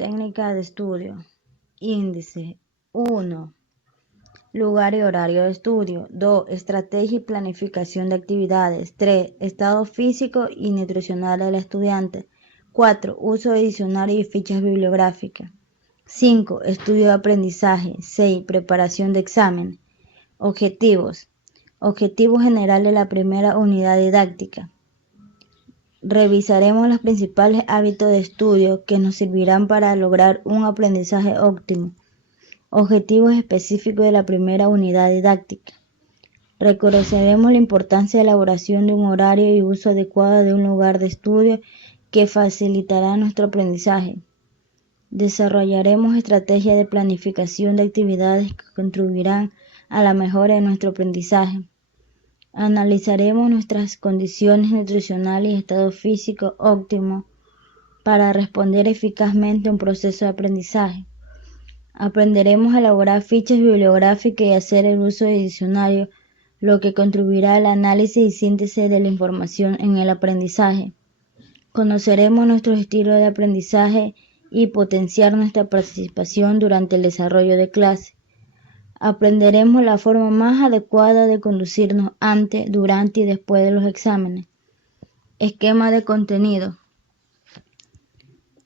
Técnica de estudio. Índice. 1. Lugar y horario de estudio. 2. Estrategia y planificación de actividades. 3. Estado físico y nutricional del estudiante. 4. Uso de diccionario y fichas bibliográficas. 5. Estudio de aprendizaje. 6. Preparación de examen. Objetivos. Objetivo general de la primera unidad didáctica. Revisaremos los principales hábitos de estudio que nos servirán para lograr un aprendizaje óptimo. Objetivos específicos de la primera unidad didáctica. Reconoceremos la importancia de la elaboración de un horario y uso adecuado de un lugar de estudio que facilitará nuestro aprendizaje. Desarrollaremos estrategias de planificación de actividades que contribuirán a la mejora de nuestro aprendizaje. Analizaremos nuestras condiciones nutricionales y estado físico óptimo para responder eficazmente a un proceso de aprendizaje. Aprenderemos a elaborar fichas bibliográficas y hacer el uso de diccionario, lo que contribuirá al análisis y síntesis de la información en el aprendizaje. Conoceremos nuestro estilo de aprendizaje y potenciar nuestra participación durante el desarrollo de clase. Aprenderemos la forma más adecuada de conducirnos antes, durante y después de los exámenes. Esquema de contenido.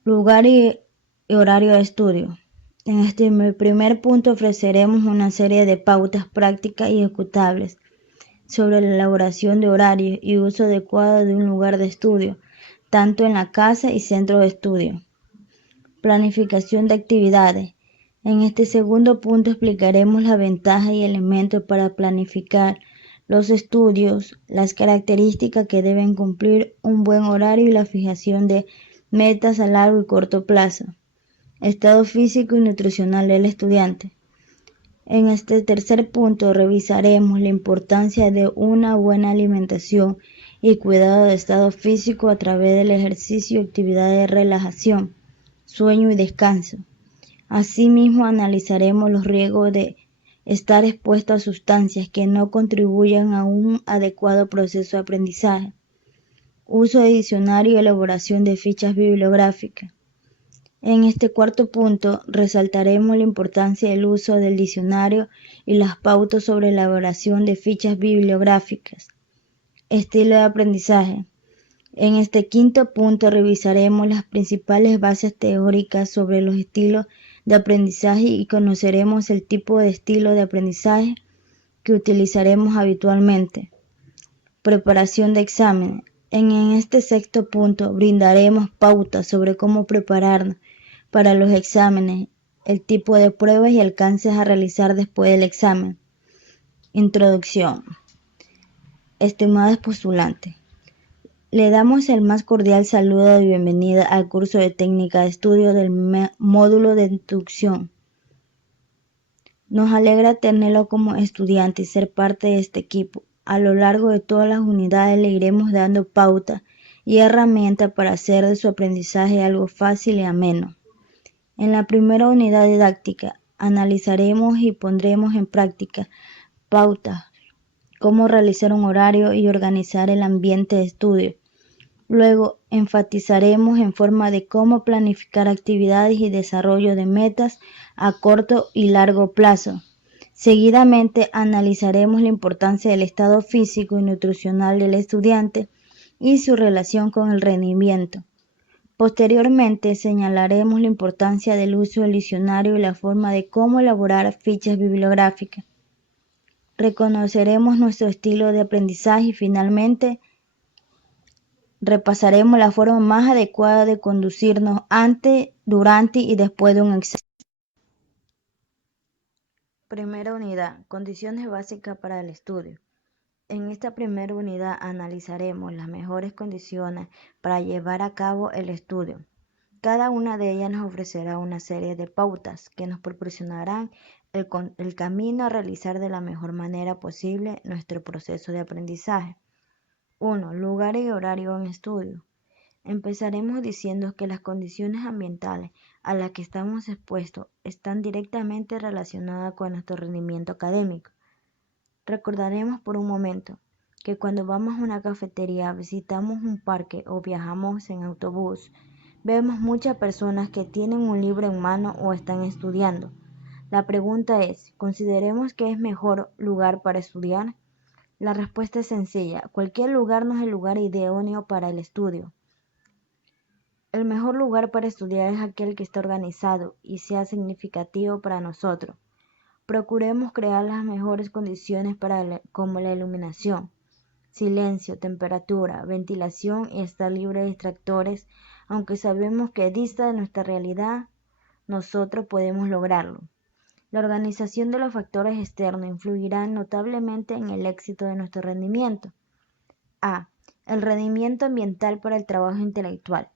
Lugar y horario de estudio. En este primer punto ofreceremos una serie de pautas prácticas y ejecutables sobre la elaboración de horarios y uso adecuado de un lugar de estudio, tanto en la casa y centro de estudio. Planificación de actividades. En este segundo punto explicaremos las ventajas y elementos para planificar los estudios, las características que deben cumplir un buen horario y la fijación de metas a largo y corto plazo. Estado físico y nutricional del estudiante. En este tercer punto revisaremos la importancia de una buena alimentación y cuidado de estado físico a través del ejercicio y actividades de relajación, sueño y descanso. Asimismo, analizaremos los riesgos de estar expuesto a sustancias que no contribuyan a un adecuado proceso de aprendizaje. Uso de diccionario y elaboración de fichas bibliográficas. En este cuarto punto, resaltaremos la importancia del uso del diccionario y las pautas sobre elaboración de fichas bibliográficas. Estilo de aprendizaje. En este quinto punto revisaremos las principales bases teóricas sobre los estilos de aprendizaje y conoceremos el tipo de estilo de aprendizaje que utilizaremos habitualmente. Preparación de exámenes. En este sexto punto brindaremos pautas sobre cómo prepararnos para los exámenes, el tipo de pruebas y alcances a realizar después del examen. Introducción. Estimados postulantes, le damos el más cordial saludo de bienvenida al curso de técnica de estudio del módulo de instrucción. Nos alegra tenerlo como estudiante y ser parte de este equipo. A lo largo de todas las unidades le iremos dando pautas y herramientas para hacer de su aprendizaje algo fácil y ameno. En la primera unidad didáctica analizaremos y pondremos en práctica pautas, cómo realizar un horario y organizar el ambiente de estudio. Luego enfatizaremos en forma de cómo planificar actividades y desarrollo de metas a corto y largo plazo. Seguidamente analizaremos la importancia del estado físico y nutricional del estudiante y su relación con el rendimiento. Posteriormente señalaremos la importancia del uso del diccionario y la forma de cómo elaborar fichas bibliográficas. Reconoceremos nuestro estilo de aprendizaje y finalmente repasaremos la forma más adecuada de conducirnos antes, durante y después de un examen. Primera unidad. Condiciones básicas para el estudio. En esta primera unidad analizaremos las mejores condiciones para llevar a cabo el estudio. Cada una de ellas nos ofrecerá una serie de pautas que nos proporcionarán el camino a realizar de la mejor manera posible nuestro proceso de aprendizaje. 1. Lugar y horario en estudio. Empezaremos diciendo que las condiciones ambientales a las que estamos expuestos están directamente relacionadas con nuestro rendimiento académico. Recordaremos por un momento que cuando vamos a una cafetería, visitamos un parque o viajamos en autobús, Vemos muchas personas que tienen un libro en mano o están estudiando. La pregunta es, ¿consideremos que es mejor lugar para estudiar? La respuesta es sencilla, cualquier lugar no es el lugar idóneo para el estudio. El mejor lugar para estudiar es aquel que está organizado y sea significativo para nosotros. Procuremos crear las mejores condiciones como la iluminación, silencio, temperatura, ventilación y estar libre de distractores, aunque sabemos que dista de nuestra realidad, nosotros podemos lograrlo. La organización de los factores externos influirá notablemente en el éxito de nuestro rendimiento. A. El rendimiento ambiental para el trabajo intelectual.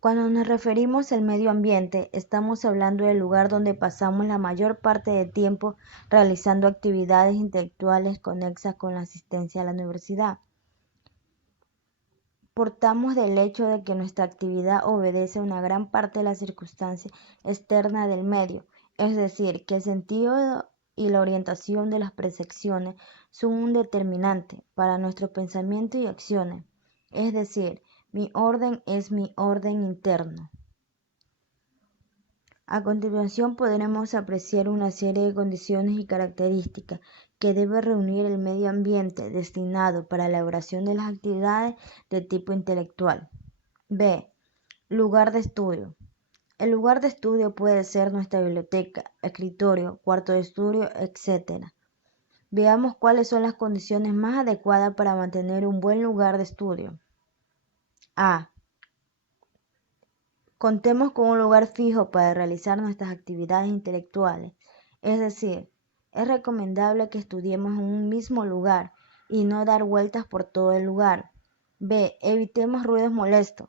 Cuando nos referimos al medio ambiente, estamos hablando del lugar donde pasamos la mayor parte del tiempo realizando actividades intelectuales conexas con la asistencia a la universidad. Portamos del hecho de que nuestra actividad obedece a una gran parte de la circunstancia externa del medio, es decir, que el sentido y la orientación de las percepciones son un determinante para nuestro pensamiento y acciones, es decir, mi orden es mi orden interno. A continuación podremos apreciar una serie de condiciones y características que debe reunir el medio ambiente destinado para la elaboración de las actividades de tipo intelectual. B. Lugar de estudio. El lugar de estudio puede ser nuestra biblioteca, escritorio, cuarto de estudio, etc. Veamos cuáles son las condiciones más adecuadas para mantener un buen lugar de estudio. A. Contemos con un lugar fijo para realizar nuestras actividades intelectuales, es decir, es recomendable que estudiemos en un mismo lugar y no dar vueltas por todo el lugar. B. Evitemos ruidos molestos,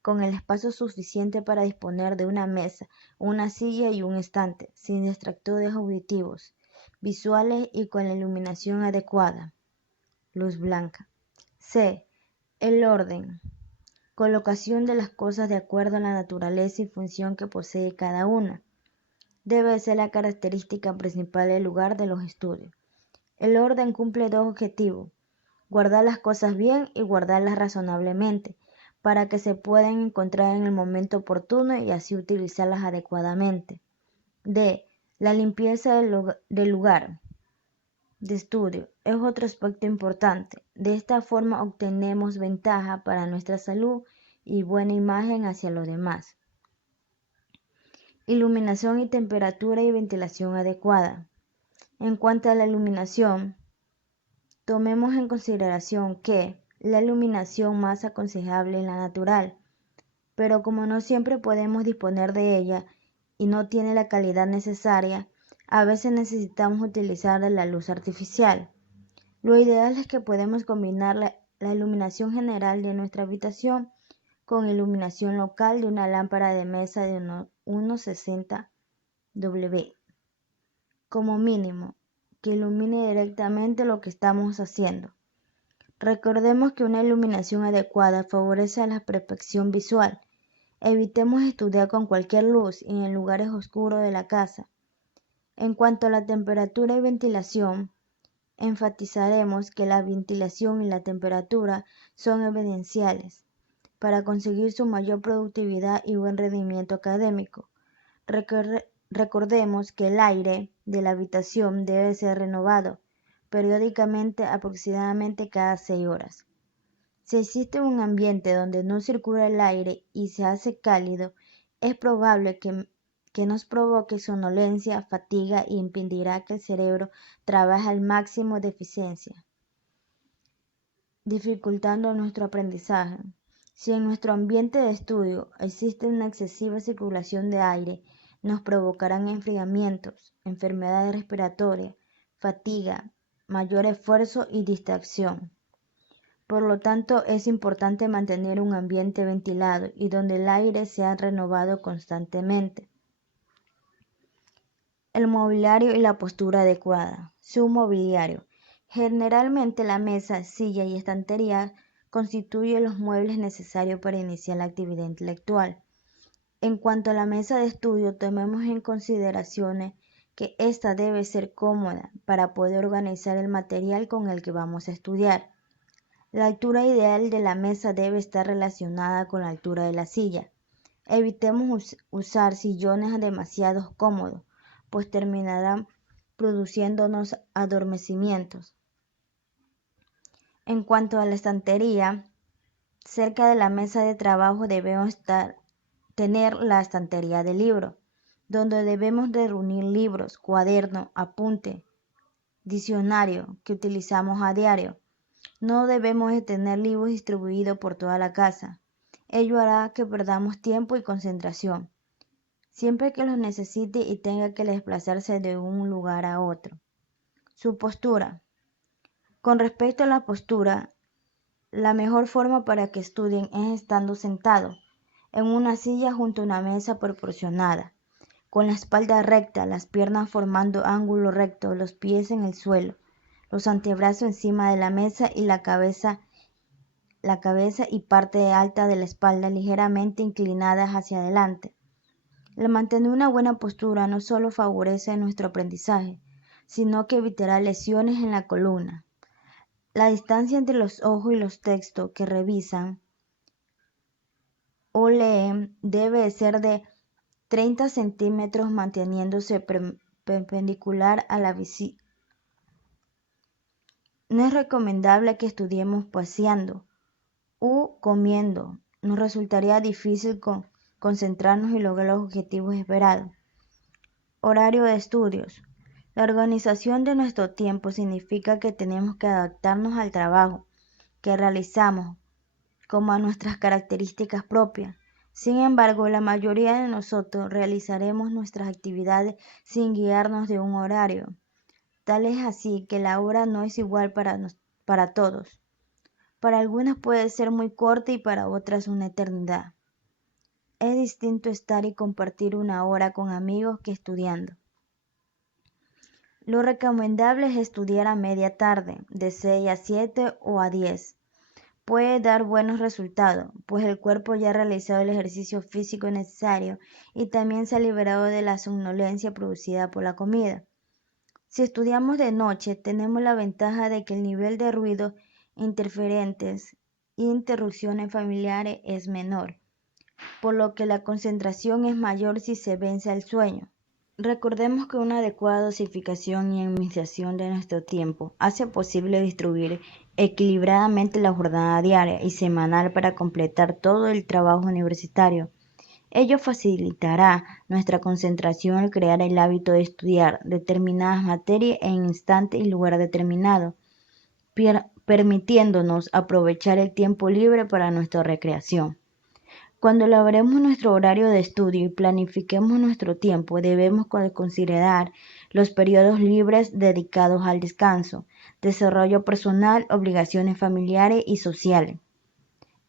con el espacio suficiente para disponer de una mesa, una silla y un estante, sin distractores auditivos, visuales y con la iluminación adecuada. Luz blanca. C. El orden. Colocación de las cosas de acuerdo a la naturaleza y función que posee cada una. Debe ser la característica principal del lugar de los estudios. El orden cumple dos objetivos: guardar las cosas bien y guardarlas razonablemente, para que se puedan encontrar en el momento oportuno y así utilizarlas adecuadamente. D. La limpieza del lugar de estudio es otro aspecto importante. De esta forma obtenemos ventaja para nuestra salud y buena imagen hacia los demás. Iluminación y temperatura y ventilación adecuada. En cuanto a la iluminación, tomemos en consideración que la iluminación más aconsejable es la natural, pero como no siempre podemos disponer de ella y no tiene la calidad necesaria, a veces necesitamos utilizar la luz artificial. Lo ideal es que podemos combinar la iluminación general de nuestra habitación con iluminación local de una lámpara de mesa de unos 60 W, como mínimo, que ilumine directamente lo que estamos haciendo. Recordemos que una iluminación adecuada favorece a la perfección visual. Evitemos estudiar con cualquier luz y en lugares oscuros de la casa. En cuanto a la temperatura y ventilación, enfatizaremos que la ventilación y la temperatura son evidenciales para conseguir su mayor productividad y buen rendimiento académico. Recordemos que el aire de la habitación debe ser renovado periódicamente, aproximadamente cada 6 horas. Si existe un ambiente donde no circula el aire y se hace cálido, es probable que nos provoque somnolencia, fatiga e impedirá que el cerebro trabaje al máximo de eficiencia, dificultando nuestro aprendizaje. Si en nuestro ambiente de estudio existe una excesiva circulación de aire, nos provocarán enfriamientos, enfermedades respiratorias, fatiga, mayor esfuerzo y distracción. Por lo tanto, es importante mantener un ambiente ventilado y donde el aire sea renovado constantemente. El mobiliario y la postura adecuada. Su mobiliario. Generalmente la mesa, silla y estantería constituyen los muebles necesarios para iniciar la actividad intelectual. En cuanto a la mesa de estudio, tomemos en consideración que ésta debe ser cómoda para poder organizar el material con el que vamos a estudiar. La altura ideal de la mesa debe estar relacionada con la altura de la silla. Evitemos usar sillones demasiado cómodos, pues terminarán produciéndonos adormecimientos. En cuanto a la estantería, cerca de la mesa de trabajo debemos tener la estantería de libros, donde debemos de reunir libros, cuadernos, apuntes, diccionario que utilizamos a diario. No debemos de tener libros distribuidos por toda la casa. Ello hará que perdamos tiempo y concentración, siempre que los necesite y tenga que desplazarse de un lugar a otro. Su postura. Con respecto a la postura, la mejor forma para que estudien es estando sentados en una silla junto a una mesa proporcionada, con la espalda recta, las piernas formando ángulo recto, los pies en el suelo, los antebrazos encima de la mesa y la cabeza y parte alta de la espalda ligeramente inclinadas hacia adelante. El mantener una buena postura no solo favorece nuestro aprendizaje, sino que evitará lesiones en la columna. La distancia entre los ojos y los textos que revisan o leen debe ser de 30 centímetros manteniéndose perpendicular a la visión. No es recomendable que estudiemos paseando o comiendo. Nos resultaría difícil concentrarnos y lograr los objetivos esperados. Horario de estudios. La organización de nuestro tiempo significa que tenemos que adaptarnos al trabajo que realizamos como a nuestras características propias. Sin embargo, la mayoría de nosotros realizaremos nuestras actividades sin guiarnos de un horario. Tal es así que la hora no es igual para todos. Para algunas puede ser muy corta y para otras una eternidad. Es distinto estar y compartir una hora con amigos que estudiando. Lo recomendable es estudiar a media tarde, de 6 a 7 o a 10. Puede dar buenos resultados, pues el cuerpo ya ha realizado el ejercicio físico necesario y también se ha liberado de la somnolencia producida por la comida. Si estudiamos de noche, tenemos la ventaja de que el nivel de ruido, interferentes e interrupciones familiares es menor, por lo que la concentración es mayor si se vence al sueño. Recordemos que una adecuada dosificación y administración de nuestro tiempo hace posible distribuir equilibradamente la jornada diaria y semanal para completar todo el trabajo universitario. Ello facilitará nuestra concentración al crear el hábito de estudiar determinadas materias en instante y lugar determinado, permitiéndonos aprovechar el tiempo libre para nuestra recreación. Cuando elaboremos nuestro horario de estudio y planifiquemos nuestro tiempo, debemos considerar los periodos libres dedicados al descanso, desarrollo personal, obligaciones familiares y sociales.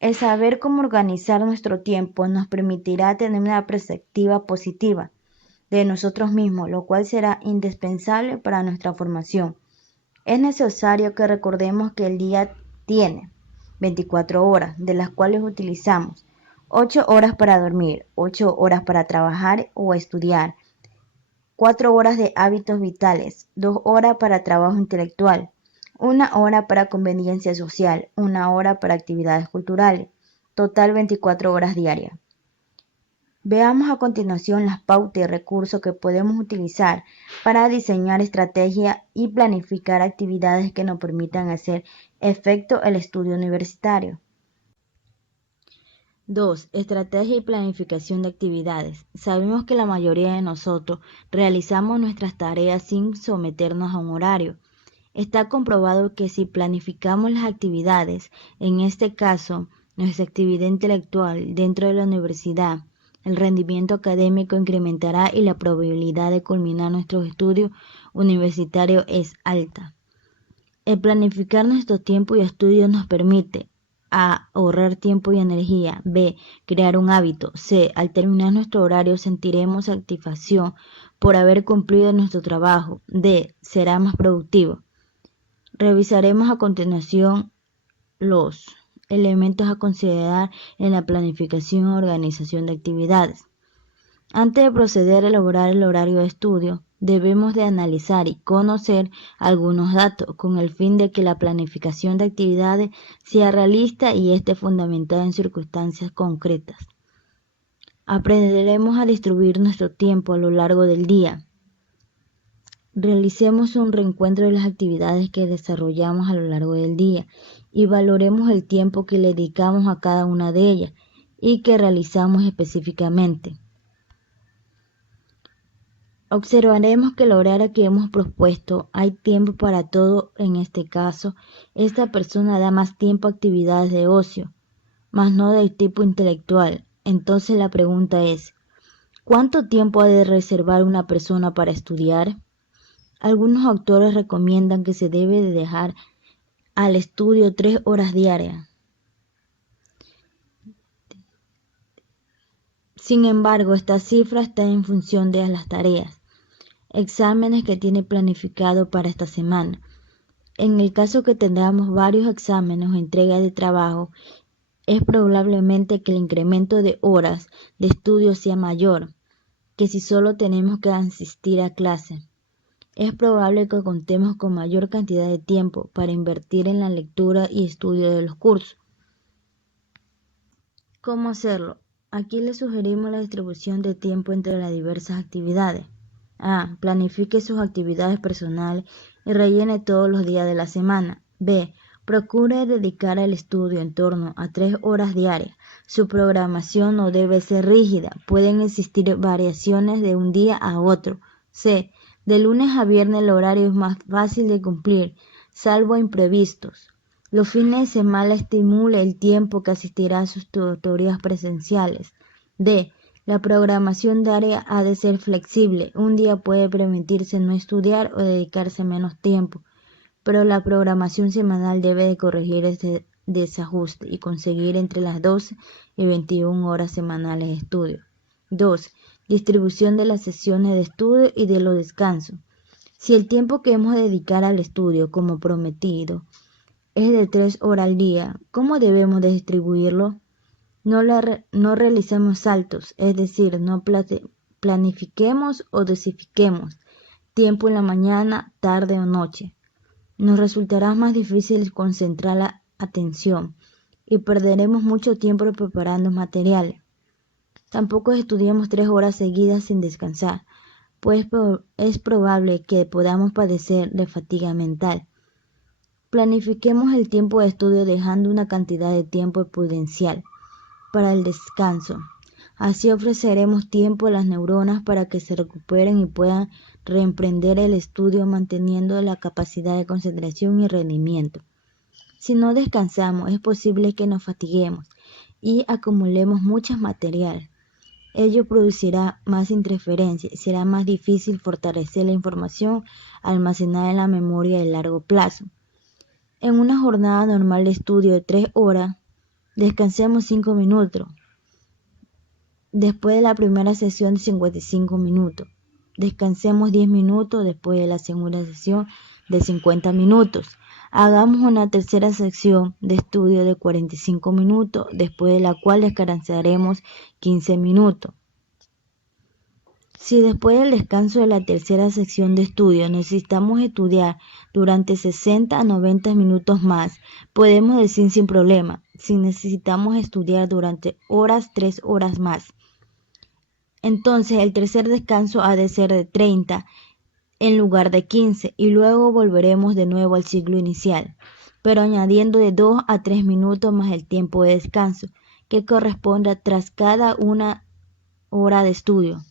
El saber cómo organizar nuestro tiempo nos permitirá tener una perspectiva positiva de nosotros mismos, lo cual será indispensable para nuestra formación. Es necesario que recordemos que el día tiene 24 horas, de las cuales utilizamos 8 horas para dormir, 8 horas para trabajar o estudiar, 4 horas de hábitos vitales, 2 horas para trabajo intelectual, 1 hora para conveniencia social, 1 hora para actividades culturales, total 24 horas diarias. Veamos a continuación las pautas y recursos que podemos utilizar para diseñar estrategias y planificar actividades que nos permitan hacer efecto el estudio universitario. 2. Estrategia y planificación de actividades. Sabemos que la mayoría de nosotros realizamos nuestras tareas sin someternos a un horario. Está comprobado que si planificamos las actividades, en este caso, nuestra actividad intelectual dentro de la universidad, el rendimiento académico incrementará y la probabilidad de culminar nuestros estudios universitarios es alta. El planificar nuestro tiempo y estudios nos permite A. Ahorrar tiempo y energía. B. Crear un hábito. C. Al terminar nuestro horario sentiremos satisfacción por haber cumplido nuestro trabajo. D. Será más productivo. Revisaremos a continuación los elementos a considerar en la planificación y organización de actividades. Antes de proceder a elaborar el horario de estudio, debemos de analizar y conocer algunos datos con el fin de que la planificación de actividades sea realista y esté fundamentada en circunstancias concretas. Aprenderemos a distribuir nuestro tiempo a lo largo del día. Realicemos un reencuentro de las actividades que desarrollamos a lo largo del día y valoremos el tiempo que le dedicamos a cada una de ellas y que realizamos específicamente. Observaremos que el horario que hemos propuesto hay tiempo para todo. En este caso, esta persona da más tiempo a actividades de ocio, mas no del tipo intelectual. Entonces la pregunta es, ¿cuánto tiempo ha de reservar una persona para estudiar? Algunos autores recomiendan que se debe de dejar al estudio 3 horas diarias. Sin embargo, esta cifra está en función de las tareas, exámenes que tiene planificado para esta semana. En el caso que tengamos varios exámenes o entregas de trabajo, es probablemente que el incremento de horas de estudio sea mayor que si solo tenemos que asistir a clase. Es probable que contemos con mayor cantidad de tiempo para invertir en la lectura y estudio de los cursos. ¿Cómo hacerlo? Aquí le sugerimos la distribución de tiempo entre las diversas actividades. A. Planifique sus actividades personales y rellene todos los días de la semana. B. Procure dedicar al estudio en torno a 3 horas diarias. Su programación no debe ser rígida, pueden existir variaciones de un día a otro. C. De lunes a viernes el horario es más fácil de cumplir, salvo imprevistos. Los fines de semana estimule el tiempo que asistirá a sus tutorías presenciales. D. La programación diaria ha de ser flexible. Un día puede permitirse no estudiar o dedicarse menos tiempo, pero la programación semanal debe de corregir este desajuste y conseguir entre las 12 y 21 horas semanales de estudio. 2. Distribución de las sesiones de estudio y de los descansos. Si el tiempo que hemos de dedicar al estudio, como prometido, es de 3 horas al día, ¿cómo debemos de distribuirlo? No realicemos saltos, es decir, no planifiquemos o dosifiquemos tiempo en la mañana, tarde o noche. Nos resultará más difícil concentrar la atención y perderemos mucho tiempo preparando materiales. Tampoco estudiemos 3 horas seguidas sin descansar, pues es probable que podamos padecer de fatiga mental. Planifiquemos el tiempo de estudio dejando una cantidad de tiempo prudencial para el descanso. Así ofreceremos tiempo a las neuronas para que se recuperen y puedan reemprender el estudio manteniendo la capacidad de concentración y rendimiento. Si no descansamos, es posible que nos fatiguemos y acumulemos mucho material. Ello producirá más interferencia y será más difícil fortalecer la información almacenada en la memoria de largo plazo. En una jornada normal de estudio de 3 horas, descansemos 5 minutos. Después de la primera sesión de 55 minutos, descansemos 10 minutos después de la segunda sesión de 50 minutos. Hagamos una tercera sección de estudio de 45 minutos, después de la cual descansaremos 15 minutos. Si después del descanso de la tercera sección de estudio necesitamos estudiar durante 60 a 90 minutos más, podemos decir sin problema. Si necesitamos estudiar durante 3 horas más, entonces el tercer descanso ha de ser de 30 en lugar de 15 y luego volveremos de nuevo al ciclo inicial, pero añadiendo de 2 a 3 minutos más el tiempo de descanso que corresponda tras cada una hora de estudio.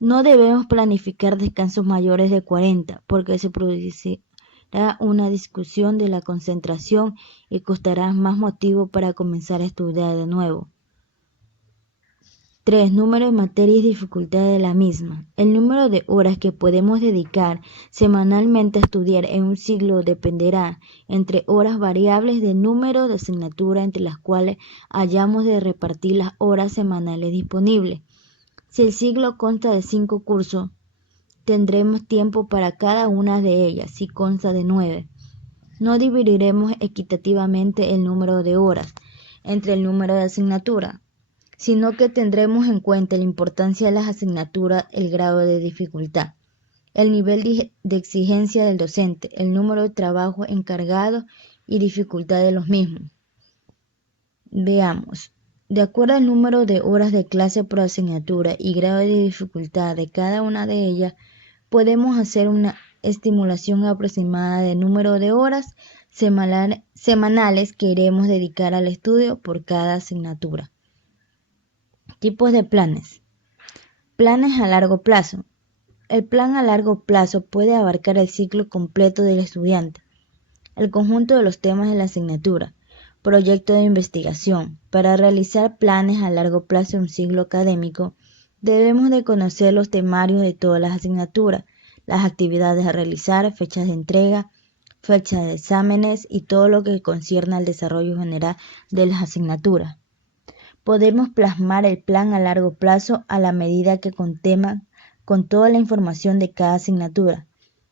No debemos planificar descansos mayores de 40 porque se producirá una discusión de la concentración y costará más motivo para comenzar a estudiar de nuevo. 3. Número de materias y dificultad de la misma. El número de horas que podemos dedicar semanalmente a estudiar en un ciclo dependerá entre horas variables del número de asignaturas entre las cuales hayamos de repartir las horas semanales disponibles. Si el ciclo consta de 5 cursos, tendremos tiempo para cada una de ellas. Si consta de 9, no dividiremos equitativamente el número de horas entre el número de asignaturas. sino que tendremos en cuenta la importancia de las asignaturas, el grado de dificultad, el nivel de exigencia del docente, el número de trabajo encargado y dificultad de los mismos. Veamos. De acuerdo al número de horas de clase por asignatura y grado de dificultad de cada una de ellas, podemos hacer una estimulación aproximada del número de horas semanales que iremos dedicar al estudio por cada asignatura. Tipos de planes. Planes a largo plazo. El plan a largo plazo puede abarcar el ciclo completo del estudiante, el conjunto de los temas de la asignatura, proyecto de investigación. Para realizar planes a largo plazo en un ciclo académico, debemos de conocer los temarios de todas las asignaturas, las actividades a realizar, fechas de entrega, fechas de exámenes y todo lo que concierne al desarrollo general de las asignaturas. Podemos plasmar el plan a largo plazo a la medida que contempla con toda la información de cada asignatura.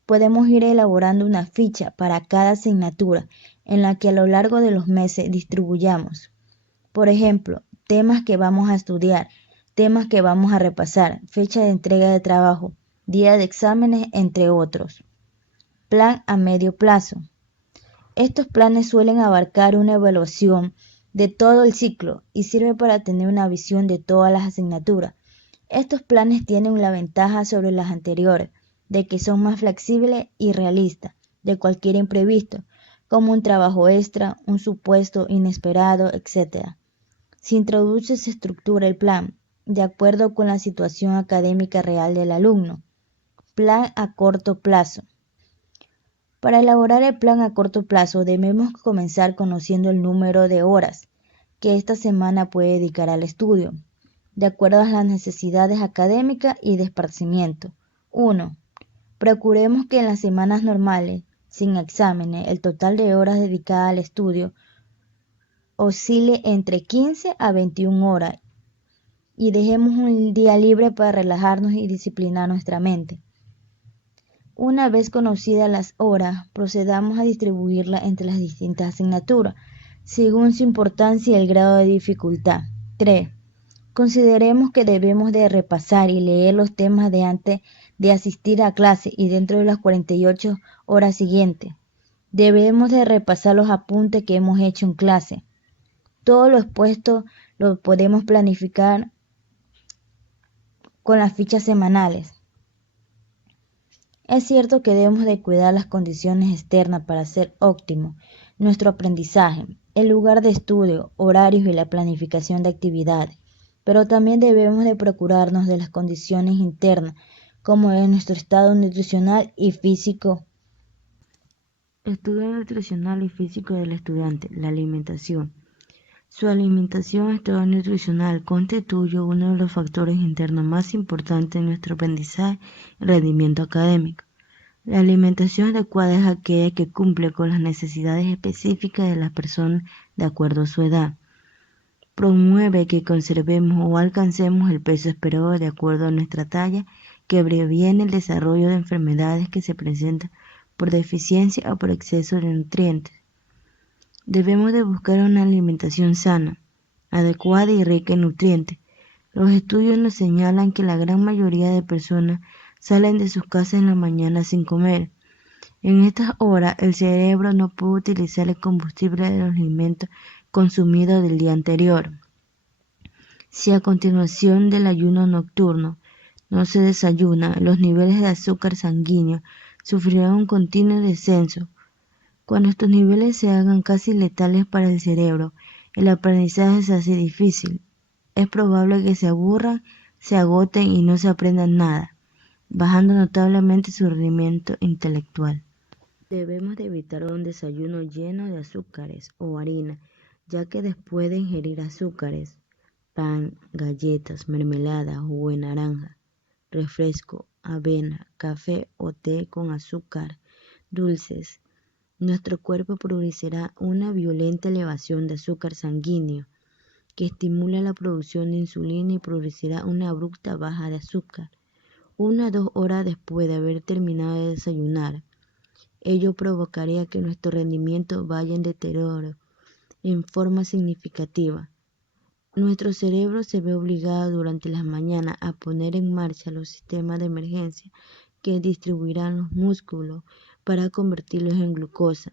Podemos ir elaborando una ficha para cada asignatura en la que a lo largo de los meses distribuyamos, por ejemplo, temas que vamos a estudiar, temas que vamos a repasar, fecha de entrega de trabajo, día de exámenes, entre otros. Plan a medio plazo. Estos planes suelen abarcar una evaluación de todo el ciclo y sirve para tener una visión de todas las asignaturas. Estos planes tienen la ventaja sobre las anteriores, de que son más flexibles y realistas de cualquier imprevisto, como un trabajo extra, un supuesto inesperado, etc. Se introduce y se estructura el plan, de acuerdo con la situación académica real del alumno. Plan a corto plazo. Para elaborar el plan a corto plazo debemos comenzar conociendo el número de horas que esta semana puede dedicar al estudio, de acuerdo a las necesidades académicas y de esparcimiento. 1. Procuremos que en las semanas normales, sin exámenes, el total de horas dedicadas al estudio oscile entre 15 a 21 horas y dejemos un día libre para relajarnos y disciplinar nuestra mente. Una vez conocidas las horas, procedamos a distribuirlas entre las distintas asignaturas, según su importancia y el grado de dificultad. 3. Consideremos que debemos de repasar y leer los temas de antes de asistir a clase y dentro de las 48 horas siguientes. Debemos de repasar los apuntes que hemos hecho en clase. Todo lo expuesto lo podemos planificar con las fichas semanales. Es cierto que debemos de cuidar las condiciones externas para hacer óptimo nuestro aprendizaje, el lugar de estudio, horarios y la planificación de actividades, pero también debemos de procurarnos de las condiciones internas, como es nuestro estado nutricional y físico. Estudio nutricional y físico del estudiante, la alimentación. Su alimentación, estado nutricional, constituye uno de los factores internos más importantes en nuestro aprendizaje y rendimiento académico. La alimentación adecuada es aquella que cumple con las necesidades específicas de las personas de acuerdo a su edad. Promueve que conservemos o alcancemos el peso esperado de acuerdo a nuestra talla, que previene el desarrollo de enfermedades que se presentan por deficiencia o por exceso de nutrientes. Debemos de buscar una alimentación sana, adecuada y rica en nutrientes. Los estudios nos señalan que la gran mayoría de personas salen de sus casas en la mañana sin comer. En estas horas el cerebro no puede utilizar el combustible de los alimentos consumidos del día anterior. Si a continuación del ayuno nocturno no se desayuna, los niveles de azúcar sanguíneo sufrirán un continuo descenso. Cuando estos niveles se hagan casi letales para el cerebro, el aprendizaje se hace difícil. Es probable que se aburran, se agoten y no se aprendan nada, bajando notablemente su rendimiento intelectual. Debemos de evitar un desayuno lleno de azúcares o harina, ya que después de ingerir azúcares, pan, galletas, mermelada, jugo de naranja, refresco, avena, café o té con azúcar, dulces, nuestro cuerpo producirá una violenta elevación de azúcar sanguíneo que estimula la producción de insulina y producirá una abrupta baja de azúcar 1 a 2 horas después de haber terminado de desayunar. Ello provocaría que nuestro rendimiento vaya en deterioro en forma significativa. Nuestro cerebro se ve obligado durante las mañanas a poner en marcha los sistemas de emergencia que distribuirán los músculos para convertirlos en glucosa.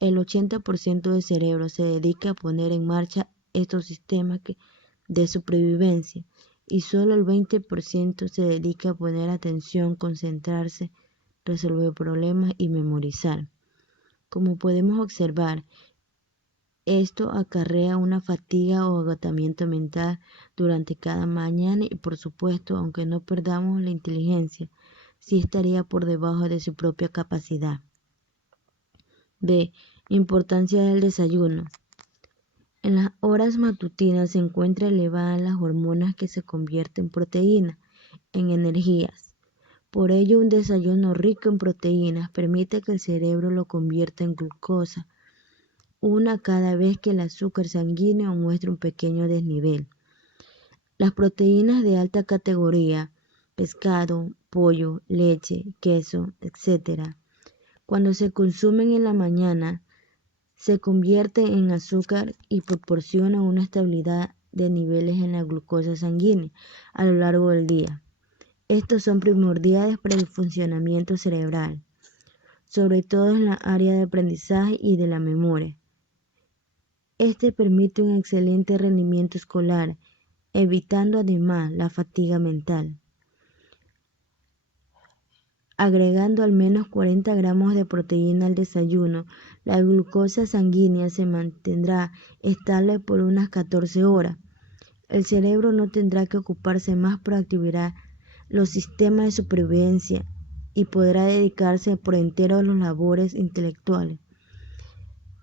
El 80% del cerebro se dedica a poner en marcha estos sistemas de supervivencia y solo el 20% se dedica a poner atención, concentrarse, resolver problemas y memorizar. Como podemos observar, esto acarrea una fatiga o agotamiento mental durante cada mañana y, por supuesto, aunque no perdamos la inteligencia, sí estaría por debajo de su propia capacidad. B. Importancia del desayuno. En las horas matutinas se encuentran elevadas las hormonas que se convierten en proteínas, en energías. Por ello, un desayuno rico en proteínas permite que el cerebro lo convierta en glucosa, una cada vez que el azúcar sanguíneo muestra un pequeño desnivel. Las proteínas de alta categoría, pescado, pollo, leche, queso, etc., cuando se consumen en la mañana, se convierten en azúcar y proporcionan una estabilidad de niveles en la glucosa sanguínea a lo largo del día. Estos son primordiales para el funcionamiento cerebral, sobre todo en la área de aprendizaje y de la memoria. Este permite un excelente rendimiento escolar, evitando además la fatiga mental. Agregando al menos 40 gramos de proteína al desayuno, la glucosa sanguínea se mantendrá estable por unas 14 horas. El cerebro no tendrá que ocuparse más por activar los sistemas de supervivencia y podrá dedicarse por entero a las labores intelectuales.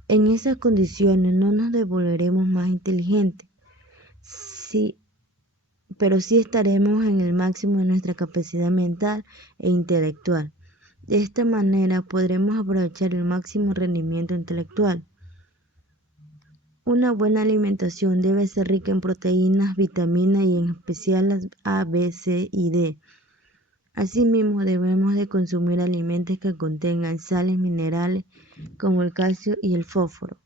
En esas condiciones no nos devolveremos más inteligentes, pero sí estaremos en el máximo de nuestra capacidad mental e intelectual. De esta manera podremos aprovechar el máximo rendimiento intelectual. Una buena alimentación debe ser rica en proteínas, vitaminas y en especial las A, B, C y D. Asimismo, debemos de consumir alimentos que contengan sales minerales como el calcio y el fósforo.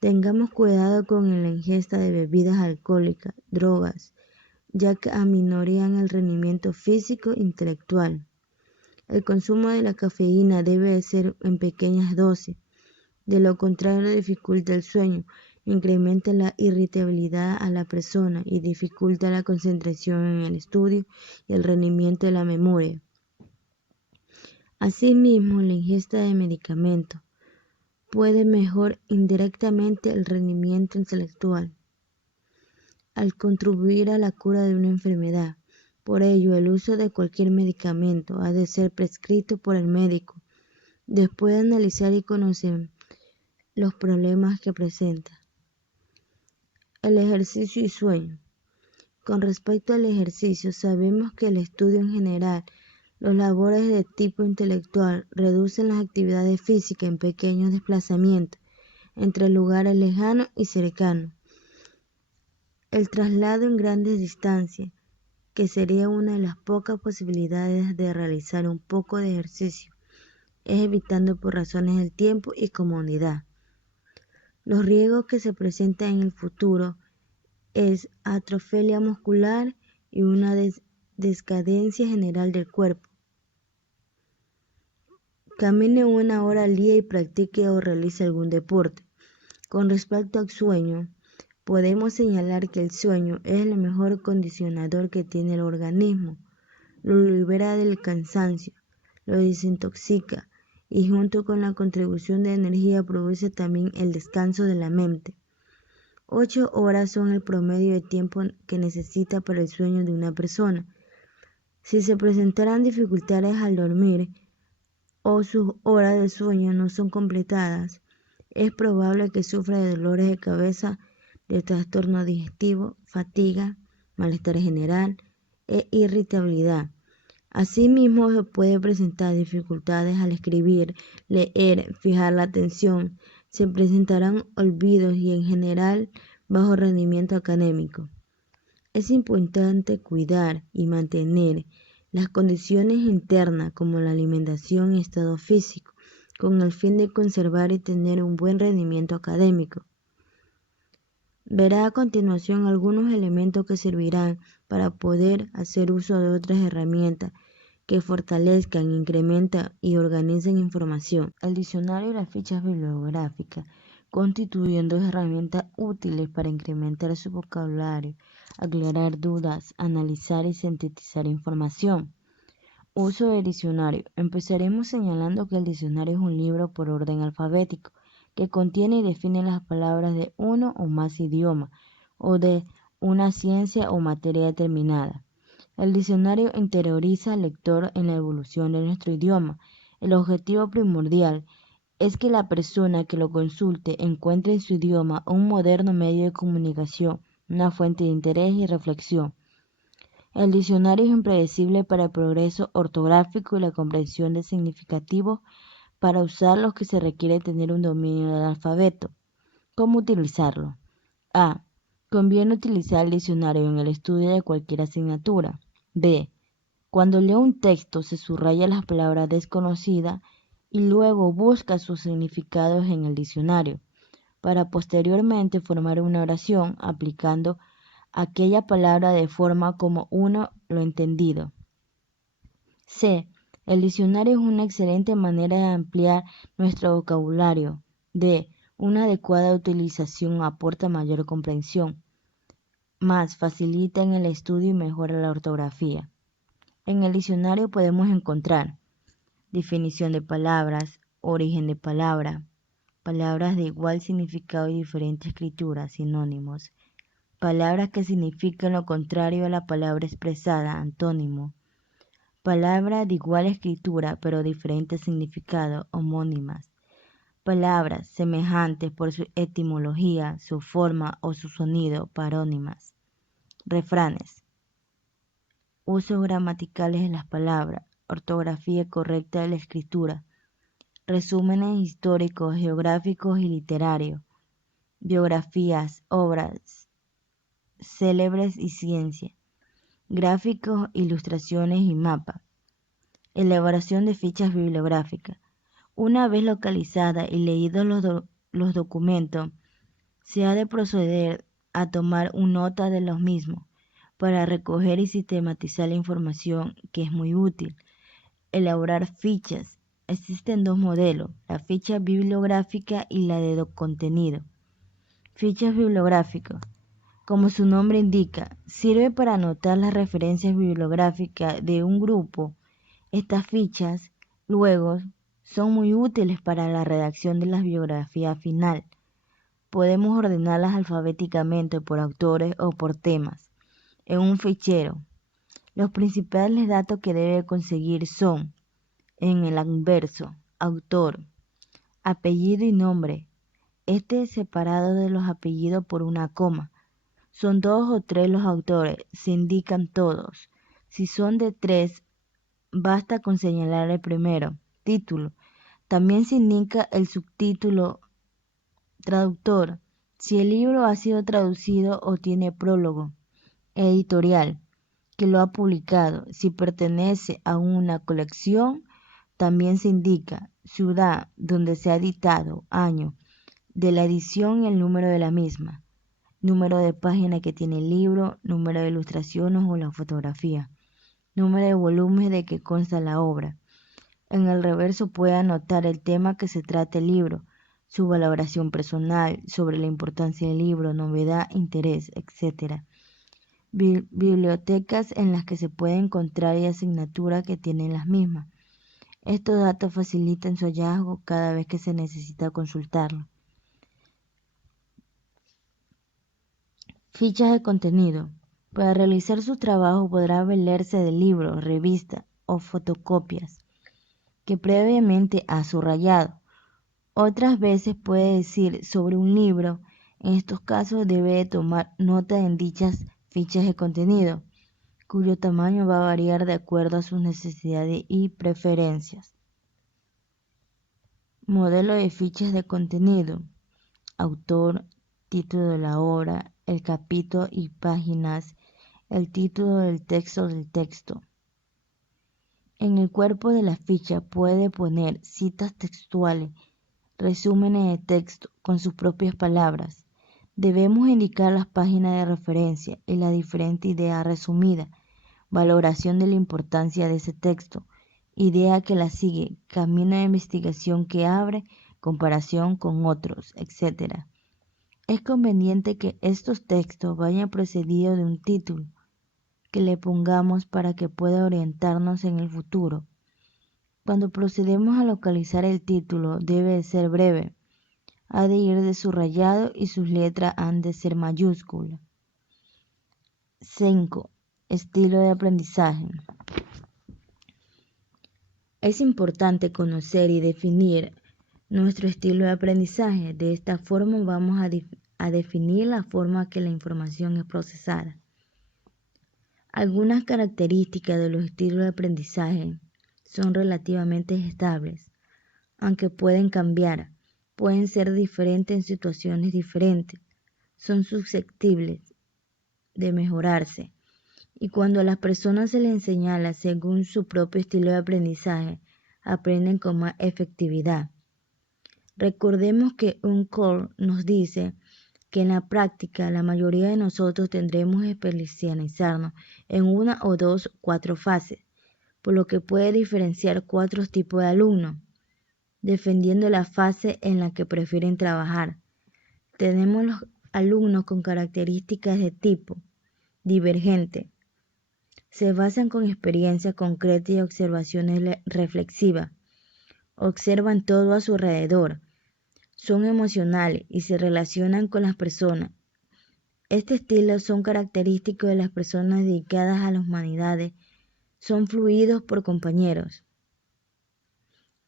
Tengamos cuidado con la ingesta de bebidas alcohólicas, drogas, ya que aminoran el rendimiento físico e intelectual. El consumo de la cafeína debe ser en pequeñas dosis, de lo contrario dificulta el sueño, incrementa la irritabilidad a la persona y dificulta la concentración en el estudio y el rendimiento de la memoria. Asimismo, la ingesta de medicamentos puede mejorar indirectamente el rendimiento intelectual al contribuir a la cura de una enfermedad. Por ello, el uso de cualquier medicamento ha de ser prescrito por el médico, después de analizar y conocer los problemas que presenta. El ejercicio y sueño. Con respecto al ejercicio, sabemos que el estudio en general, los labores de tipo intelectual reducen las actividades físicas en pequeños desplazamientos entre lugares lejanos y cercanos. El traslado en grandes distancias, que sería una de las pocas posibilidades de realizar un poco de ejercicio, es evitando por razones del tiempo y comodidad. Los riesgos que se presentan en el futuro es atrofia muscular y una decadencia general del cuerpo. Camine 1 hora al día y practique o realice algún deporte. Con respecto al sueño, podemos señalar que el sueño es el mejor condicionador que tiene el organismo. Lo libera del cansancio, lo desintoxica y junto con la contribución de energía produce también el descanso de la mente. 8 horas son el promedio de tiempo que necesita para el sueño de una persona. Si se presentaran dificultades al dormir o sus horas de sueño no son completadas, es probable que sufra de dolores de cabeza, de trastorno digestivo, fatiga, malestar general e irritabilidad. Asimismo, se puede presentar dificultades al escribir, leer, fijar la atención, se presentarán olvidos y en general bajo rendimiento académico. Es importante cuidar y mantener las condiciones internas como la alimentación y estado físico, con el fin de conservar y tener un buen rendimiento académico. Verá a continuación algunos elementos que servirán para poder hacer uso de otras herramientas que fortalezcan, incrementan y organicen información. El diccionario y las fichas bibliográficas constituyen dos herramientas útiles para incrementar su vocabulario, aclarar dudas, analizar y sintetizar información. Uso del diccionario. Empezaremos señalando que el diccionario es un libro por orden alfabético que contiene y define las palabras de uno o más idiomas o de una ciencia o materia determinada. El diccionario interioriza al lector en la evolución de nuestro idioma. El objetivo primordial es que la persona que lo consulte encuentre en su idioma un moderno medio de comunicación, una fuente de interés y reflexión. El diccionario es impredecible para el progreso ortográfico y la comprensión de significativos. Para usarlos que se requiere tener un dominio del alfabeto. ¿Cómo utilizarlo? A. Conviene utilizar el diccionario en el estudio de cualquier asignatura. B. Cuando lee un texto se subraya las palabras desconocidas y luego busca sus significados en el diccionario, para posteriormente formar una oración aplicando aquella palabra de forma como uno lo entendido. C. El diccionario es una excelente manera de ampliar nuestro vocabulario. D. Una adecuada utilización aporta mayor comprensión, más facilita en el estudio y mejora la ortografía. En el diccionario podemos encontrar definición de palabras, origen de palabra, palabras de igual significado y diferente escritura, sinónimos, palabras que significan lo contrario a la palabra expresada, antónimo, palabras de igual escritura pero diferente significado, homónimas, palabras semejantes por su etimología, su forma o su sonido, parónimas, refranes, usos gramaticales de las palabras, ortografía correcta de la escritura, resúmenes históricos, geográficos y literarios, biografías, obras célebres y ciencia, gráficos, ilustraciones y mapas, elaboración de fichas bibliográficas. Una vez localizada y leídos los documentos, se ha de proceder a tomar una nota de los mismos para recoger y sistematizar la información, que es muy útil. Elaborar fichas. Existen dos modelos, la ficha bibliográfica y la de contenido. Fichas bibliográficas. Como su nombre indica, sirve para anotar las referencias bibliográficas de un grupo. Estas fichas, luego, son muy útiles para la redacción de la biografía final. Podemos ordenarlas alfabéticamente por autores o por temas. En un fichero, los principales datos que debe conseguir son, en el anverso, autor, apellido y nombre. Este es separado de los apellidos por una coma. Son dos o tres los autores, se indican todos. Si son de tres, basta con señalar el primero. Título. También se indica el subtítulo. Traductor. Si el libro ha sido traducido o tiene prólogo. Editorial, que lo ha publicado. Si pertenece a una colección, también se indica ciudad donde se ha editado, año de la edición y el número de la misma, número de página que tiene el libro, número de ilustraciones o la fotografía, número de volúmenes de que consta la obra. En el reverso puede anotar el tema que se trata el libro, su valoración personal sobre la importancia del libro, novedad, interés, etc. Bibliotecas en las que se puede encontrar y asignaturas que tienen las mismas. Estos datos facilitan su hallazgo cada vez que se necesita consultarlo. Fichas de contenido. Para realizar su trabajo podrá valerse de libros, revistas o fotocopias que previamente ha subrayado. Otras veces puede decir sobre un libro. En estos casos debe tomar nota en dichas fichas de contenido, cuyo tamaño va a variar de acuerdo a sus necesidades y preferencias. Modelo de fichas de contenido. Autor, título de la obra, el capítulo y páginas, el título del texto. En el cuerpo de la ficha puede poner citas textuales, resúmenes de texto con sus propias palabras, Debemos indicar las páginas de referencia y la diferente idea resumida, valoración de la importancia de ese texto, idea que la sigue, camino de investigación que abre, comparación con otros, etc. Es conveniente que estos textos vayan precedidos de un título que le pongamos para que pueda orientarnos en el futuro. Cuando procedemos a localizar el título, debe de ser breve, ha de ir de subrayado y sus letras han de ser mayúsculas. 5. Estilo de aprendizaje. Es importante conocer y definir nuestro estilo de aprendizaje. De esta forma vamos a definir la forma que la información es procesada. Algunas características de los estilos de aprendizaje son relativamente estables, aunque pueden cambiar, pueden ser diferentes en situaciones diferentes, son susceptibles de mejorarse, y cuando a las personas se les señala según su propio estilo de aprendizaje, aprenden con más efectividad. Recordemos que un Cole nos dice que en la práctica la mayoría de nosotros tendremos que especializarnos en una o dos o cuatro fases, por lo que puede diferenciar cuatro tipos de alumnos, dependiendo la fase en la que prefieren trabajar. Tenemos los alumnos con características de tipo divergente. Se basan con experiencia concreta y observaciones reflexivas. Observan todo a su alrededor. Son emocionales y se relacionan con las personas. Este estilo son característicos de las personas dedicadas a las humanidades. Son fluidos por compañeros.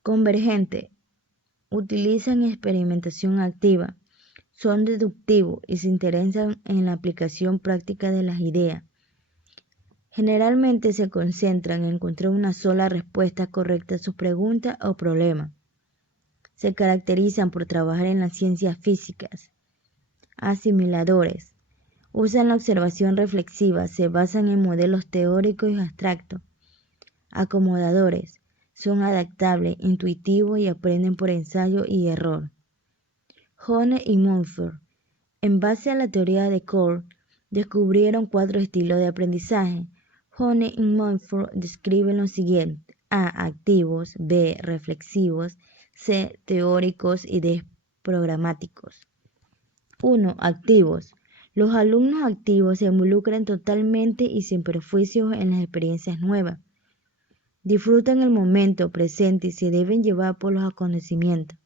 Convergente. Utilizan experimentación activa. Son deductivos y se interesan en la aplicación práctica de las ideas. Generalmente se concentran en encontrar una sola respuesta correcta a sus preguntas o problemas. Se caracterizan por trabajar en las ciencias físicas. Asimiladores. Usan la observación reflexiva, se basan en modelos teóricos y abstractos. Acomodadores. Son adaptables, intuitivos y aprenden por ensayo y error. Hone y Mumford, en base a la teoría de Cole, descubrieron 4 estilos de aprendizaje. Hone y Mumford describen lo siguiente: A. Activos, B. Reflexivos, C. Teóricos y D. Programáticos. 1. Activos. Los alumnos activos se involucran totalmente y sin prejuicios en las experiencias nuevas. Disfrutan el momento presente y se deben llevar por los acontecimientos.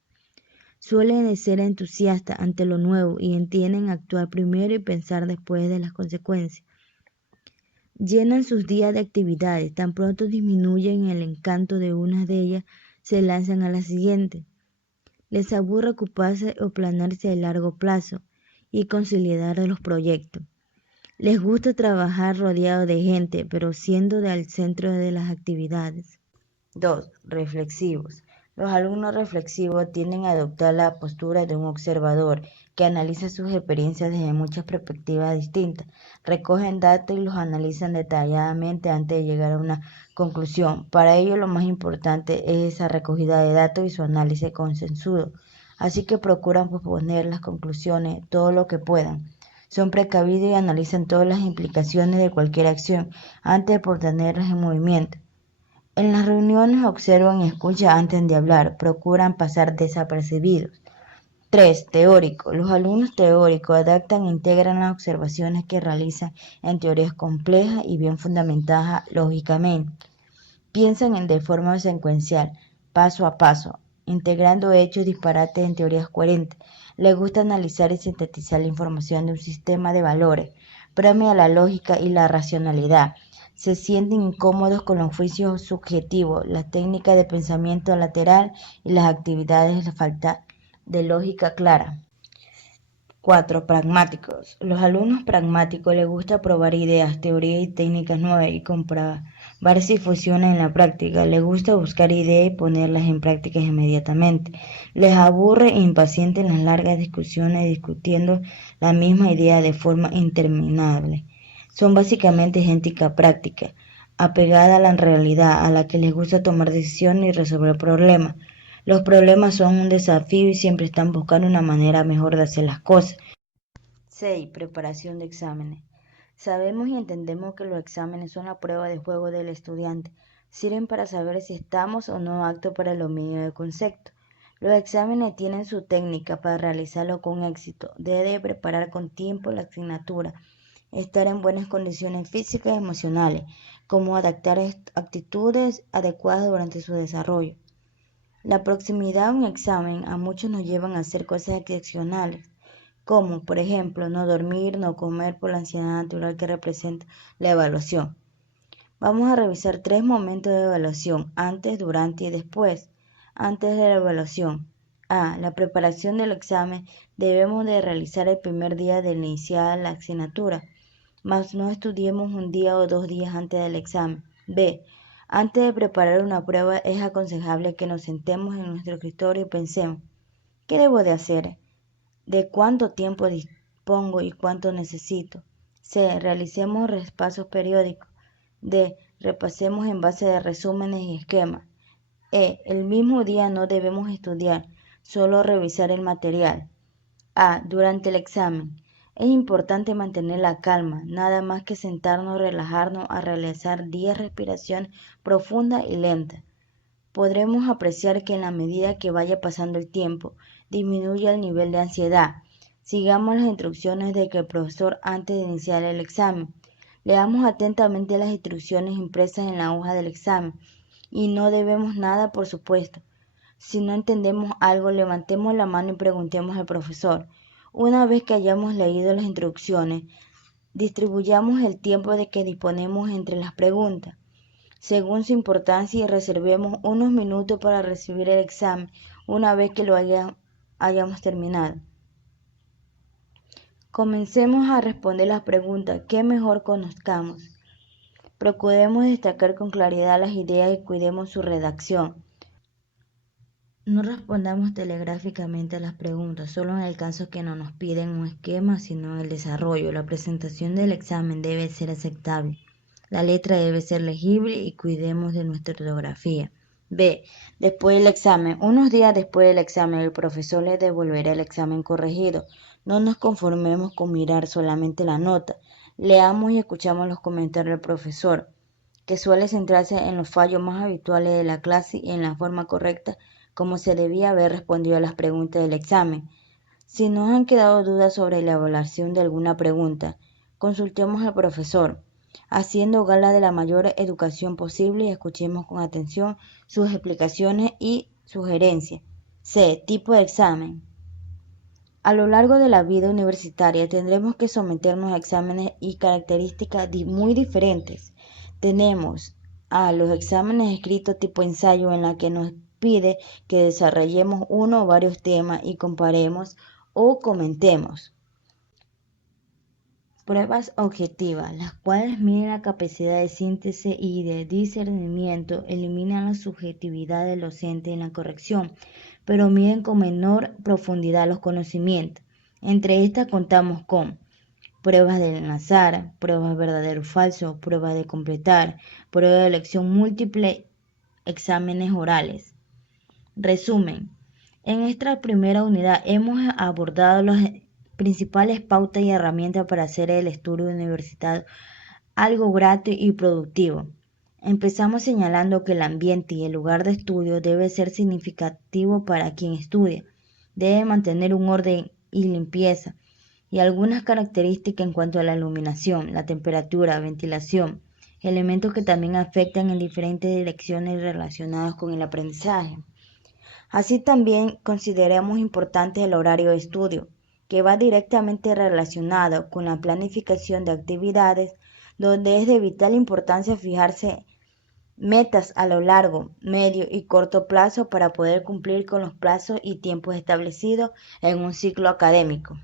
Suelen ser entusiastas ante lo nuevo y entienden actuar primero y pensar después de las consecuencias. Llenan sus días de actividades, tan pronto disminuyen el encanto de una de ellas, se lanzan a la siguiente. Les aburre ocuparse o planearse a largo plazo y consolidar los proyectos. Les gusta trabajar rodeado de gente, pero siendo al centro de las actividades. 2. Reflexivos. Los alumnos reflexivos tienden a adoptar la postura de un observador que analiza sus experiencias desde muchas perspectivas distintas. Recogen datos y los analizan detalladamente antes de llegar a una conclusión. Para ellos lo más importante es esa recogida de datos y su análisis concienzudo. Así que procuran posponer las conclusiones todo lo que puedan. Son precavidos y analizan todas las implicaciones de cualquier acción antes de ponerlas en movimiento. En las reuniones observan y escuchan antes de hablar, procuran pasar desapercibidos. 3. Teórico. Los alumnos teóricos adaptan e integran las observaciones que realizan en teorías complejas y bien fundamentadas lógicamente. Piensan de forma secuencial, paso a paso, integrando hechos disparates en teorías coherentes. Les gusta analizar y sintetizar la información de un sistema de valores. Premia la lógica y la racionalidad. Se sienten incómodos con los juicios subjetivos, las técnicas de pensamiento lateral y las actividades de falta de lógica clara. 4. Pragmáticos. Los alumnos pragmáticos les gusta probar ideas, teorías y técnicas nuevas y comprobar si funcionan en la práctica. Les gusta buscar ideas y ponerlas en práctica inmediatamente. Les aburre e impaciente las largas discusiones discutiendo la misma idea de forma interminable. Son básicamente gente práctica, apegada a la realidad, a la que les gusta tomar decisiones y resolver problemas. Los problemas son un desafío y siempre están buscando una manera mejor de hacer las cosas. 6. Preparación de exámenes. Sabemos y entendemos que los exámenes son la prueba de juego del estudiante. Sirven para saber si estamos o no aptos para el dominio del concepto. Los exámenes tienen su técnica para realizarlo con éxito. Debe preparar con tiempo la asignatura, estar en buenas condiciones físicas y emocionales, como adaptar actitudes adecuadas durante su desarrollo. La proximidad a un examen a muchos nos llevan a hacer cosas excepcionales, como, por ejemplo, no dormir, no comer por la ansiedad natural que representa la evaluación. Vamos a revisar 3 momentos de evaluación: antes, durante y después. Antes de la evaluación. A. La preparación del examen debemos de realizar el primer día de iniciar la asignatura, mas no estudiemos un día o 2 días antes del examen. B. Antes de preparar una prueba es aconsejable que nos sentemos en nuestro escritorio y pensemos: ¿qué debo de hacer? ¿De cuánto tiempo dispongo y cuánto necesito? C. Realicemos repasos periódicos. D. Repasemos en base de resúmenes y esquemas. E. El mismo día no debemos estudiar, solo revisar el material. A. Durante el examen. Es importante mantener la calma, nada más que sentarnos, relajarnos a realizar 10 respiraciones profundas y lentas. Podremos apreciar que en la medida que vaya pasando el tiempo, disminuye el nivel de ansiedad. Sigamos las instrucciones del profesor antes de iniciar el examen. Leamos atentamente las instrucciones impresas en la hoja del examen y no debemos nada, por supuesto. Si no entendemos algo, levantemos la mano y preguntemos al profesor. Una vez que hayamos leído las instrucciones, distribuyamos el tiempo de que disponemos entre las preguntas, según su importancia, y reservemos unos minutos para recibir el examen una vez que lo hayamos terminado. Comencemos a responder las preguntas que mejor conozcamos. Procuremos destacar con claridad las ideas y cuidemos su redacción. No respondamos telegráficamente a las preguntas, solo en el caso que no nos piden un esquema, sino en el desarrollo. La presentación del examen debe ser aceptable. La letra debe ser legible y cuidemos de nuestra ortografía. B. Después del examen. Unos días después del examen, el profesor le devolverá el examen corregido. No nos conformemos con mirar solamente la nota. Leamos y escuchamos los comentarios del profesor, que suele centrarse en los fallos más habituales de la clase y en la forma correcta como se debía haber respondido a las preguntas del examen. Si nos han quedado dudas sobre la evaluación de alguna pregunta, consultemos al profesor, haciendo gala de la mayor educación posible, y escuchemos con atención sus explicaciones y sugerencias. C. Tipo de examen. A lo largo de la vida universitaria tendremos que someternos a exámenes y características muy diferentes. Tenemos a los exámenes escritos tipo ensayo, en la que nos pide que desarrollemos uno o varios temas y comparemos o comentemos. Pruebas objetivas, las cuales miden la capacidad de síntesis y de discernimiento, eliminan la subjetividad del docente en la corrección, pero miden con menor profundidad los conocimientos. Entre estas contamos con pruebas de enlazar, pruebas verdadero o falso, pruebas de completar, pruebas de elección múltiple, exámenes orales. Resumen. En esta primera unidad hemos abordado las principales pautas y herramientas para hacer el estudio universitario algo grato y productivo. Empezamos señalando que el ambiente y el lugar de estudio debe ser significativo para quien estudia. Debe mantener un orden y limpieza, y algunas características en cuanto a la iluminación, la temperatura, ventilación, elementos que también afectan en diferentes direcciones relacionadas con el aprendizaje. Así también consideramos importante el horario de estudio, que va directamente relacionado con la planificación de actividades, donde es de vital importancia fijarse metas a lo largo, medio y corto plazo para poder cumplir con los plazos y tiempos establecidos en un ciclo académico.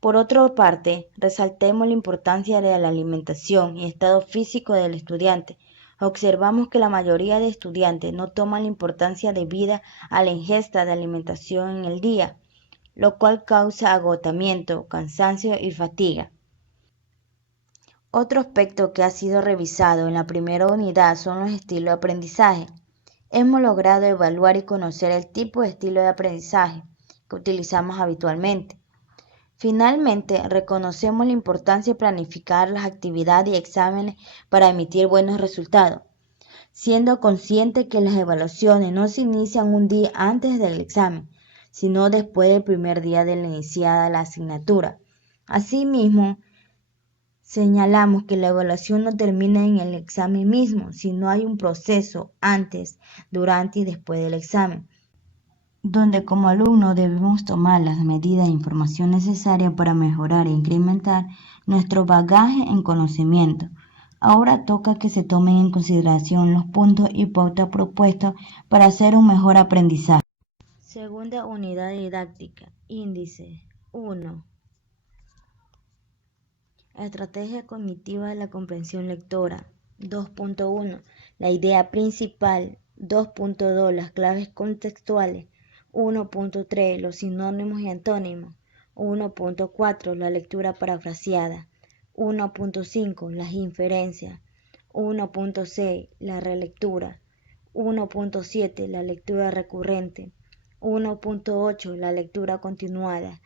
Por otra parte, resaltemos la importancia de la alimentación y estado físico del estudiante. Observamos que la mayoría de estudiantes no toman la importancia debida a la ingesta de alimentación en el día, lo cual causa agotamiento, cansancio y fatiga. Otro aspecto que ha sido revisado en la primera unidad son los estilos de aprendizaje. Hemos logrado evaluar y conocer el tipo de estilo de aprendizaje que utilizamos habitualmente. Finalmente, reconocemos la importancia de planificar las actividades y exámenes para emitir buenos resultados, siendo consciente que las evaluaciones no se inician un día antes del examen, sino después del primer día de la iniciada la asignatura. Asimismo, señalamos que la evaluación no termina en el examen mismo, sino hay un proceso antes, durante y después del examen, donde como alumno debemos tomar las medidas e información necesaria para mejorar e incrementar nuestro bagaje en conocimiento. Ahora toca que se tomen en consideración los puntos y pautas propuestos para hacer un mejor aprendizaje. Segunda unidad didáctica, índice 1. Estrategia cognitiva de la comprensión lectora. 2.1. La idea principal. 2.2. Las claves contextuales. 1.3. Los sinónimos y antónimos. 1.4. La lectura parafraseada. 1.5. Las inferencias. 1.6. La relectura. 1.7. La lectura recurrente. 1.8. La lectura continuada.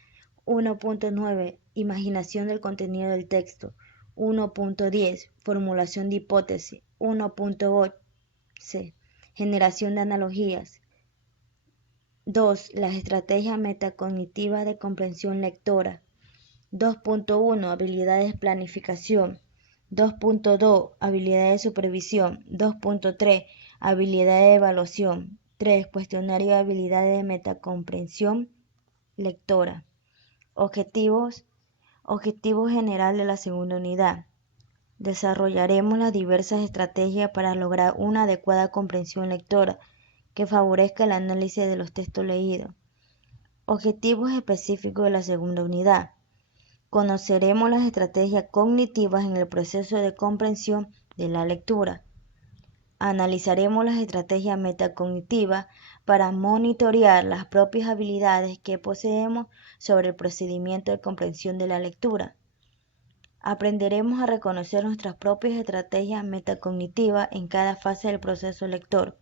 1.9. Imaginación del contenido del texto. 1.10. Formulación de hipótesis. 1.11. Generación de analogías. 2. Las estrategias metacognitivas de comprensión lectora. 2.1. Habilidades de planificación. 2.2. Habilidades de supervisión. 2.3. Habilidades de evaluación. 3. Cuestionario de habilidades de metacomprensión lectora. Objetivos general de la segunda unidad. Desarrollaremos las diversas estrategias para lograr una adecuada comprensión lectora que favorezca el análisis de los textos leídos. Objetivos específicos de la segunda unidad. Conoceremos las estrategias cognitivas en el proceso de comprensión de la lectura. Analizaremos las estrategias metacognitivas para monitorear las propias habilidades que poseemos sobre el procedimiento de comprensión de la lectura. Aprenderemos a reconocer nuestras propias estrategias metacognitivas en cada fase del proceso lector.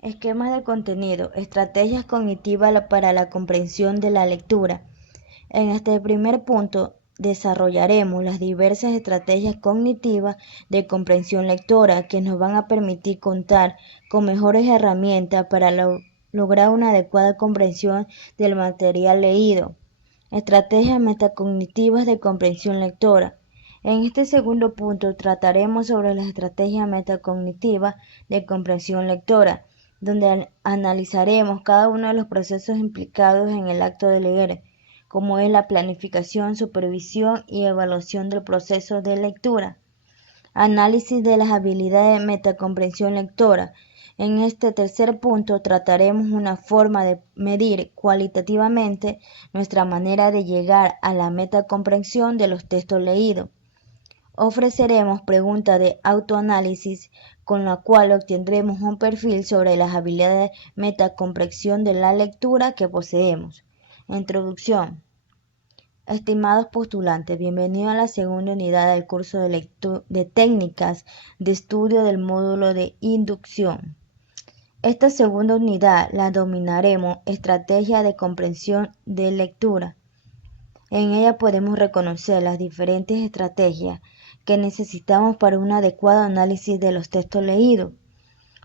Esquemas de contenido, estrategias cognitivas para la comprensión de la lectura. En este primer punto, desarrollaremos las diversas estrategias cognitivas de comprensión lectora que nos van a permitir contar con mejores herramientas para lograr una adecuada comprensión del material leído. Estrategias metacognitivas de comprensión lectora. En este segundo punto trataremos sobre las estrategias metacognitivas de comprensión lectora, donde analizaremos cada uno de los procesos implicados en el acto de leer, como es la planificación, supervisión y evaluación del proceso de lectura. Análisis de las habilidades de metacomprensión lectora. En este tercer punto trataremos una forma de medir cualitativamente nuestra manera de llegar a la metacomprensión de los textos leídos. Ofreceremos preguntas de autoanálisis con la cual obtendremos un perfil sobre las habilidades de metacomprensión de la lectura que poseemos. Introducción. Estimados postulantes, bienvenidos a la segunda unidad del curso de técnicas de estudio del módulo de inducción. Esta segunda unidad la dominaremos estrategia de comprensión de lectura. En ella podemos reconocer las diferentes estrategias que necesitamos para un adecuado análisis de los textos leídos.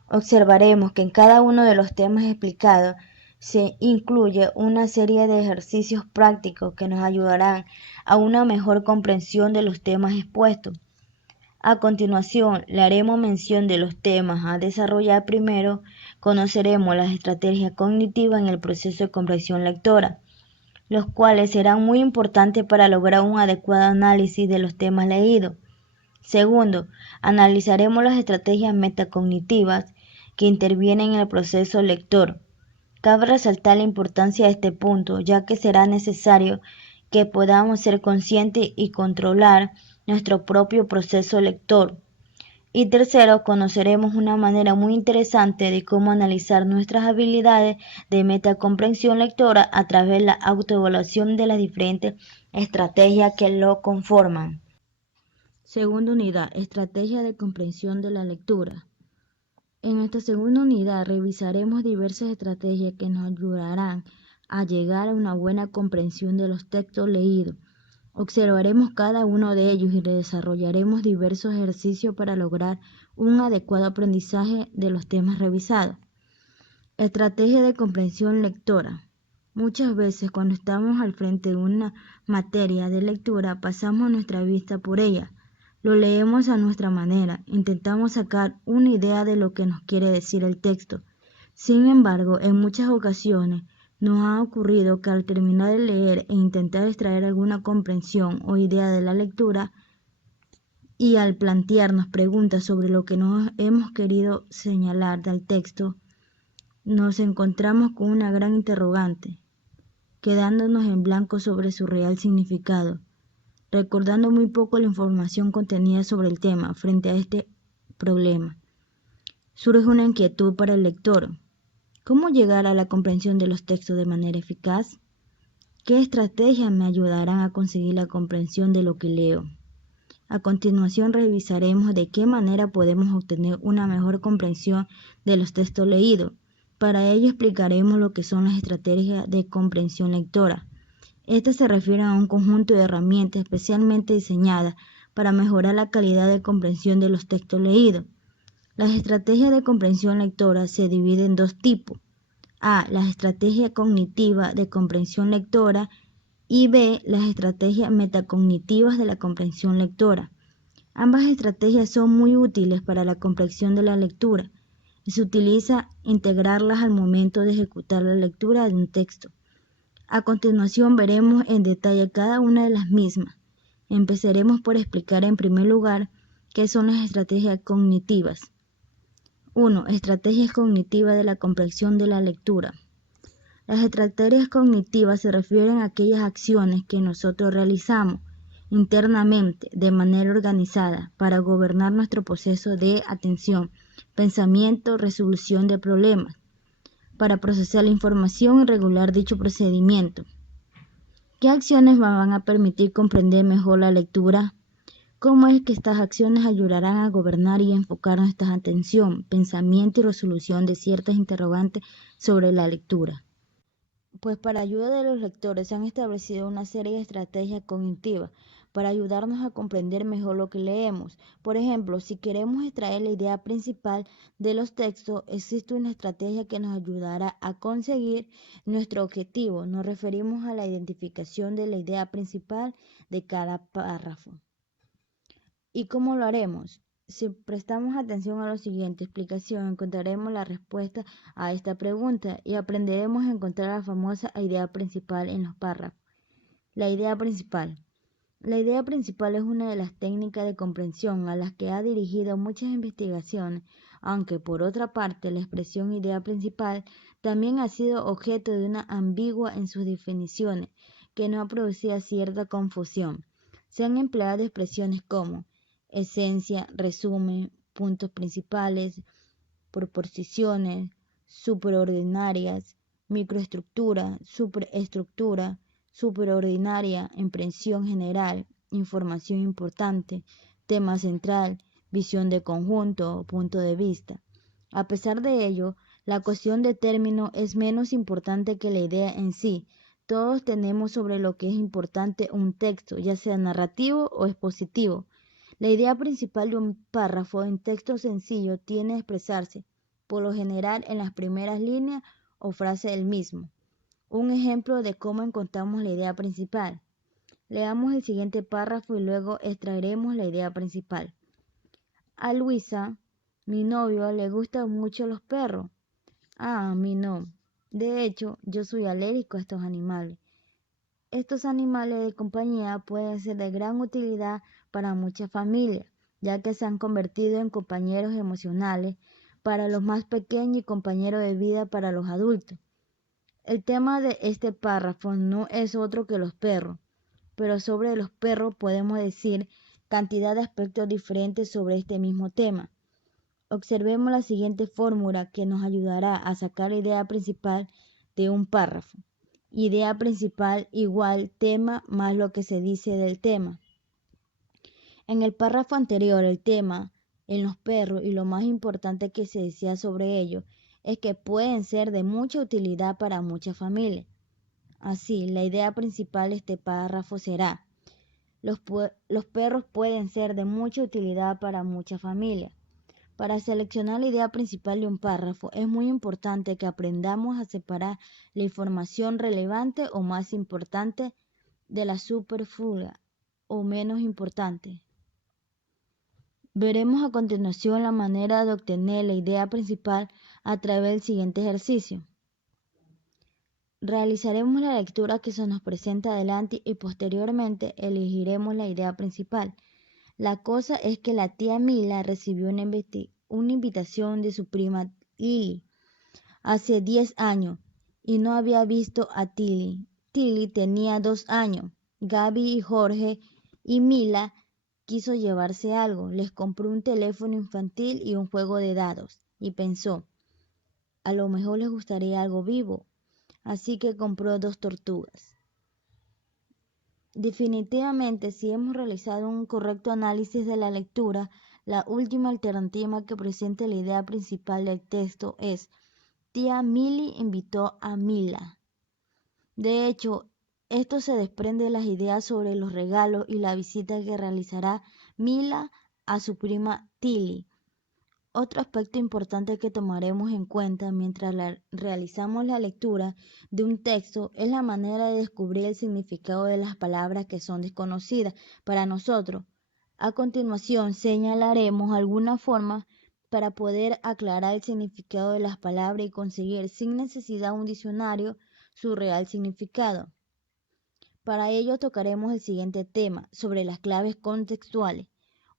Observaremos que en cada uno de los temas explicados se incluye una serie de ejercicios prácticos que nos ayudarán a una mejor comprensión de los temas expuestos. A continuación, le haremos mención de los temas a desarrollar. Primero, conoceremos las estrategias cognitivas en el proceso de comprensión lectora, los cuales serán muy importantes para lograr un adecuado análisis de los temas leídos. Segundo, analizaremos las estrategias metacognitivas que intervienen en el proceso lector. Cabe resaltar la importancia de este punto, ya que será necesario que podamos ser conscientes y controlar nuestro propio proceso lector. Y tercero, conoceremos una manera muy interesante de cómo analizar nuestras habilidades de metacomprensión lectora a través de la autoevaluación de las diferentes estrategias que lo conforman. Segunda unidad, estrategia de comprensión de la lectura. En esta segunda unidad revisaremos diversas estrategias que nos ayudarán a llegar a una buena comprensión de los textos leídos. Observaremos cada uno de ellos y desarrollaremos diversos ejercicios para lograr un adecuado aprendizaje de los temas revisados. Estrategia de comprensión lectora. Muchas veces cuando estamos al frente de una materia de lectura pasamos nuestra vista por ella. Lo leemos a nuestra manera, intentamos sacar una idea de lo que nos quiere decir el texto. Sin embargo, en muchas ocasiones nos ha ocurrido que al terminar de leer e intentar extraer alguna comprensión o idea de la lectura y al plantearnos preguntas sobre lo que nos hemos querido señalar del texto, nos encontramos con una gran interrogante, quedándonos en blanco sobre su real significado, recordando muy poco la información contenida sobre el tema. Frente a este problema, surge una inquietud para el lector. ¿Cómo llegar a la comprensión de los textos de manera eficaz? ¿Qué estrategias me ayudarán a conseguir la comprensión de lo que leo? A continuación revisaremos de qué manera podemos obtener una mejor comprensión de los textos leídos. Para ello explicaremos lo que son las estrategias de comprensión lectora. Estas se refieren a un conjunto de herramientas especialmente diseñadas para mejorar la calidad de comprensión de los textos leídos. Las estrategias de comprensión lectora se dividen en dos tipos. A. Las estrategias cognitivas de comprensión lectora y B. Las estrategias metacognitivas de la comprensión lectora. Ambas estrategias son muy útiles para la comprensión de la lectura y se utiliza integrarlas al momento de ejecutar la lectura de un texto. A continuación veremos en detalle cada una de las mismas. Empezaremos por explicar en primer lugar qué son las estrategias cognitivas. 1. Estrategias cognitivas de la comprensión de la lectura. Las estrategias cognitivas se refieren a aquellas acciones que nosotros realizamos internamente de manera organizada para gobernar nuestro proceso de atención, pensamiento, resolución de problemas, para procesar la información y regular dicho procedimiento. ¿Qué acciones me van a permitir comprender mejor la lectura? ¿Cómo es que estas acciones ayudarán a gobernar y enfocar nuestra atención, pensamiento y resolución de ciertas interrogantes sobre la lectura? Pues para ayuda de los lectores se han establecido una serie de estrategias cognitivas para ayudarnos a comprender mejor lo que leemos. Por ejemplo, si queremos extraer la idea principal de los textos, existe una estrategia que nos ayudará a conseguir nuestro objetivo. Nos referimos a la identificación de la idea principal de cada párrafo. ¿Y cómo lo haremos? Si prestamos atención a la siguiente explicación, encontraremos la respuesta a esta pregunta y aprenderemos a encontrar la famosa idea principal en los párrafos. La idea principal. La idea principal es una de las técnicas de comprensión a las que ha dirigido muchas investigaciones, aunque por otra parte la expresión idea principal también ha sido objeto de una ambigua en sus definiciones, que no ha producido cierta confusión. Se han empleado expresiones como esencia, resumen, puntos principales, proposiciones, superordinarias, microestructura, superestructura, superordinaria, impresión general, información importante, tema central, visión de conjunto, punto de vista. A pesar de ello, la cuestión de término es menos importante que la idea en sí. Todos tenemos sobre lo que es importante un texto, ya sea narrativo o expositivo. La idea principal de un párrafo en texto sencillo tiene a expresarse, por lo general, en las primeras líneas o frases del mismo. Un ejemplo de cómo encontramos la idea principal. Leamos el siguiente párrafo y luego extraeremos la idea principal. A Luisa, mi novio, le gustan mucho los perros. A mí no. De hecho, yo soy alérgico a estos animales. Estos animales de compañía pueden ser de gran utilidad para muchas familias, ya que se han convertido en compañeros emocionales para los más pequeños y compañeros de vida para los adultos. El tema de este párrafo no es otro que los perros, pero sobre los perros podemos decir cantidad de aspectos diferentes sobre este mismo tema. Observemos la siguiente fórmula que nos ayudará a sacar la idea principal de un párrafo. Idea principal igual tema más lo que se dice del tema. En el párrafo anterior, el tema en los perros y lo más importante que se decía sobre ellos es que pueden ser de mucha utilidad para muchas familias. Así, la idea principal de este párrafo será: los perros pueden ser de mucha utilidad para muchas familias. Para seleccionar la idea principal de un párrafo, es muy importante que aprendamos a separar la información relevante o más importante de la superflua o menos importante. Veremos a continuación la manera de obtener la idea principal a través del siguiente ejercicio. Realizaremos la lectura que se nos presenta adelante y posteriormente elegiremos la idea principal. La cosa es que la tía Mila recibió una invitación de su prima Lily hace 10 años y no había visto a Tilly. Tilly tenía 2 años. Gaby y Jorge y Mila quiso llevarse algo. Les compró un teléfono infantil y un juego de dados y pensó, a lo mejor les gustaría algo vivo. Así que compró 2 tortugas. Definitivamente, si hemos realizado un correcto análisis de la lectura, la última alternativa que presenta la idea principal del texto es: tía Milly invitó a Mila. De hecho, esto se desprende de las ideas sobre los regalos y la visita que realizará Mila a su prima Tilly. Otro aspecto importante que tomaremos en cuenta mientras realizamos la lectura de un texto es la manera de descubrir el significado de las palabras que son desconocidas para nosotros. A continuación, señalaremos algunas formas para poder aclarar el significado de las palabras y conseguir sin necesidad de un diccionario su real significado. Para ello tocaremos el siguiente tema sobre las claves contextuales.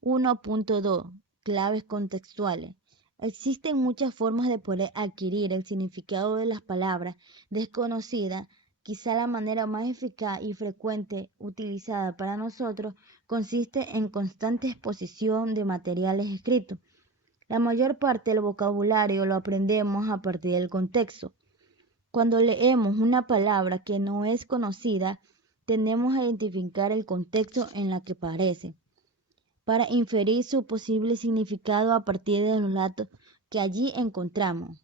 1.2 Claves contextuales. Existen muchas formas de poder adquirir el significado de las palabras desconocidas. Quizá la manera más eficaz y frecuente utilizada para nosotros consiste en constante exposición de materiales escritos. La mayor parte del vocabulario lo aprendemos a partir del contexto. Cuando leemos una palabra que no es conocida, tendemos a identificar el contexto en el que aparece, para inferir su posible significado a partir de los datos que allí encontramos.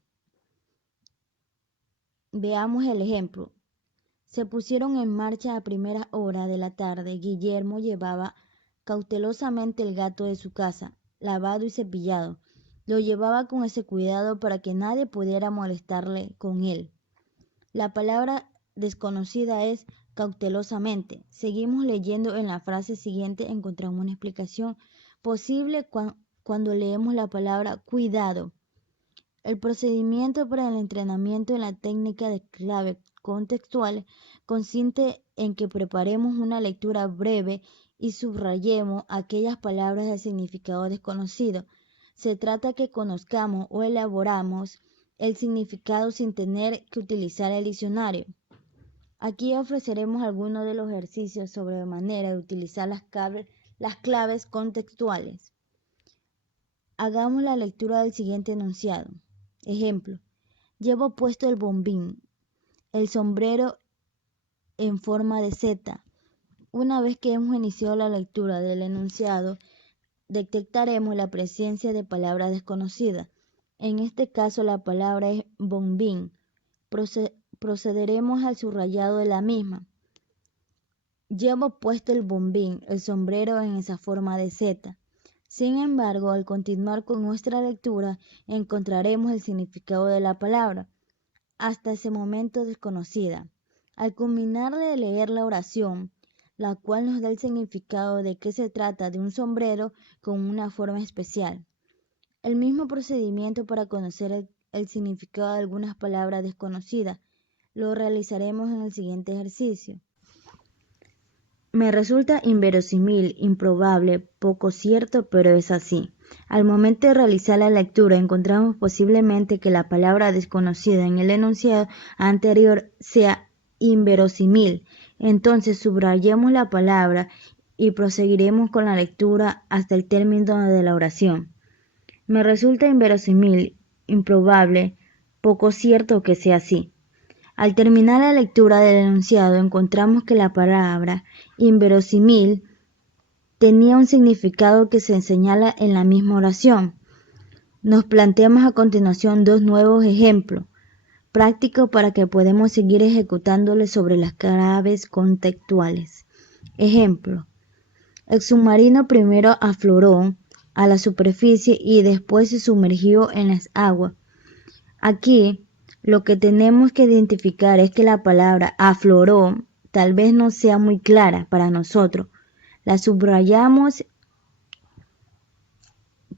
Veamos el ejemplo. Se pusieron en marcha a primera hora de la tarde. Guillermo llevaba cautelosamente el gato de su casa, lavado y cepillado. Lo llevaba con ese cuidado para que nadie pudiera molestarle con él. La palabra desconocida es cautelosamente. Seguimos leyendo. En la frase siguiente encontramos una explicación posible cuando leemos la palabra cuidado. El procedimiento para el entrenamiento en la técnica de claves contextuales consiste en que preparemos una lectura breve y subrayemos aquellas palabras de significado desconocido. Se trata de que conozcamos o elaboramos el significado sin tener que utilizar el diccionario. Aquí ofreceremos algunos de los ejercicios sobre la manera de utilizar las claves contextuales. Hagamos la lectura del siguiente enunciado. Ejemplo: llevo puesto el bombín, el sombrero en forma de Z. Una vez que hemos iniciado la lectura del enunciado, detectaremos la presencia de palabras desconocidas. En este caso, la palabra es bombín. Procederemos al subrayado de la misma. Llevo puesto el bombín, el sombrero en esa forma de Z. Sin embargo, al continuar con nuestra lectura, encontraremos el significado de la palabra, hasta ese momento desconocida. Al culminar de leer la oración, la cual nos da el significado de que se trata de un sombrero con una forma especial. El mismo procedimiento para conocer el significado de algunas palabras desconocidas lo realizaremos en el siguiente ejercicio. Me resulta inverosímil, improbable, poco cierto, pero es así. Al momento de realizar la lectura, encontramos posiblemente que la palabra desconocida en el enunciado anterior sea inverosímil. Entonces subrayemos la palabra y proseguiremos con la lectura hasta el término de la oración. Me resulta inverosímil, improbable, poco cierto que sea así. Al terminar la lectura del enunciado, encontramos que la palabra inverosímil tenía un significado que se señala en la misma oración. Nos planteamos a continuación dos nuevos ejemplos. práctico para que podamos seguir ejecutándole sobre las claves contextuales. Ejemplo: el submarino primero afloró a la superficie y después se sumergió en las aguas. Aquí lo que tenemos que identificar es que la palabra afloró tal vez no sea muy clara para nosotros. La subrayamos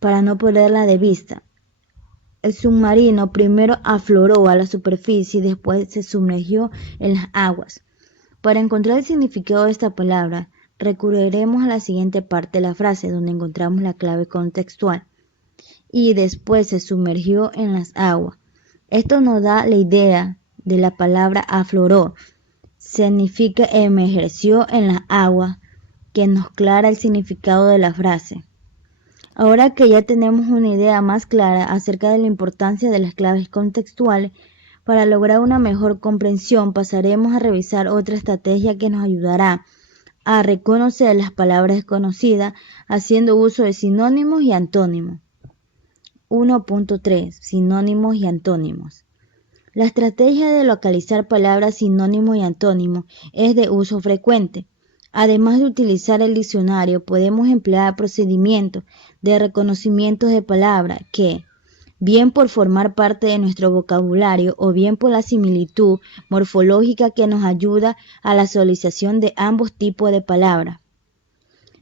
para no perderla de vista. El submarino primero afloró a la superficie y después se sumergió en las aguas. Para encontrar el significado de esta palabra, recurriremos a la siguiente parte de la frase donde encontramos la clave contextual. Y después se sumergió en las aguas. Esto nos da la idea de la palabra afloró. Significa emergió en las aguas, que nos aclara el significado de la frase. Ahora que ya tenemos una idea más clara acerca de la importancia de las claves contextuales, para lograr una mejor comprensión pasaremos a revisar otra estrategia que nos ayudará a reconocer las palabras desconocidas haciendo uso de sinónimos y antónimos. 1.3. Sinónimos y antónimos. La estrategia de localizar palabras sinónimos y antónimos es de uso frecuente. Además de utilizar el diccionario, podemos emplear procedimientos de reconocimiento de palabras que, bien por formar parte de nuestro vocabulario o bien por la similitud morfológica que nos ayuda a la asociación de ambos tipos de palabras.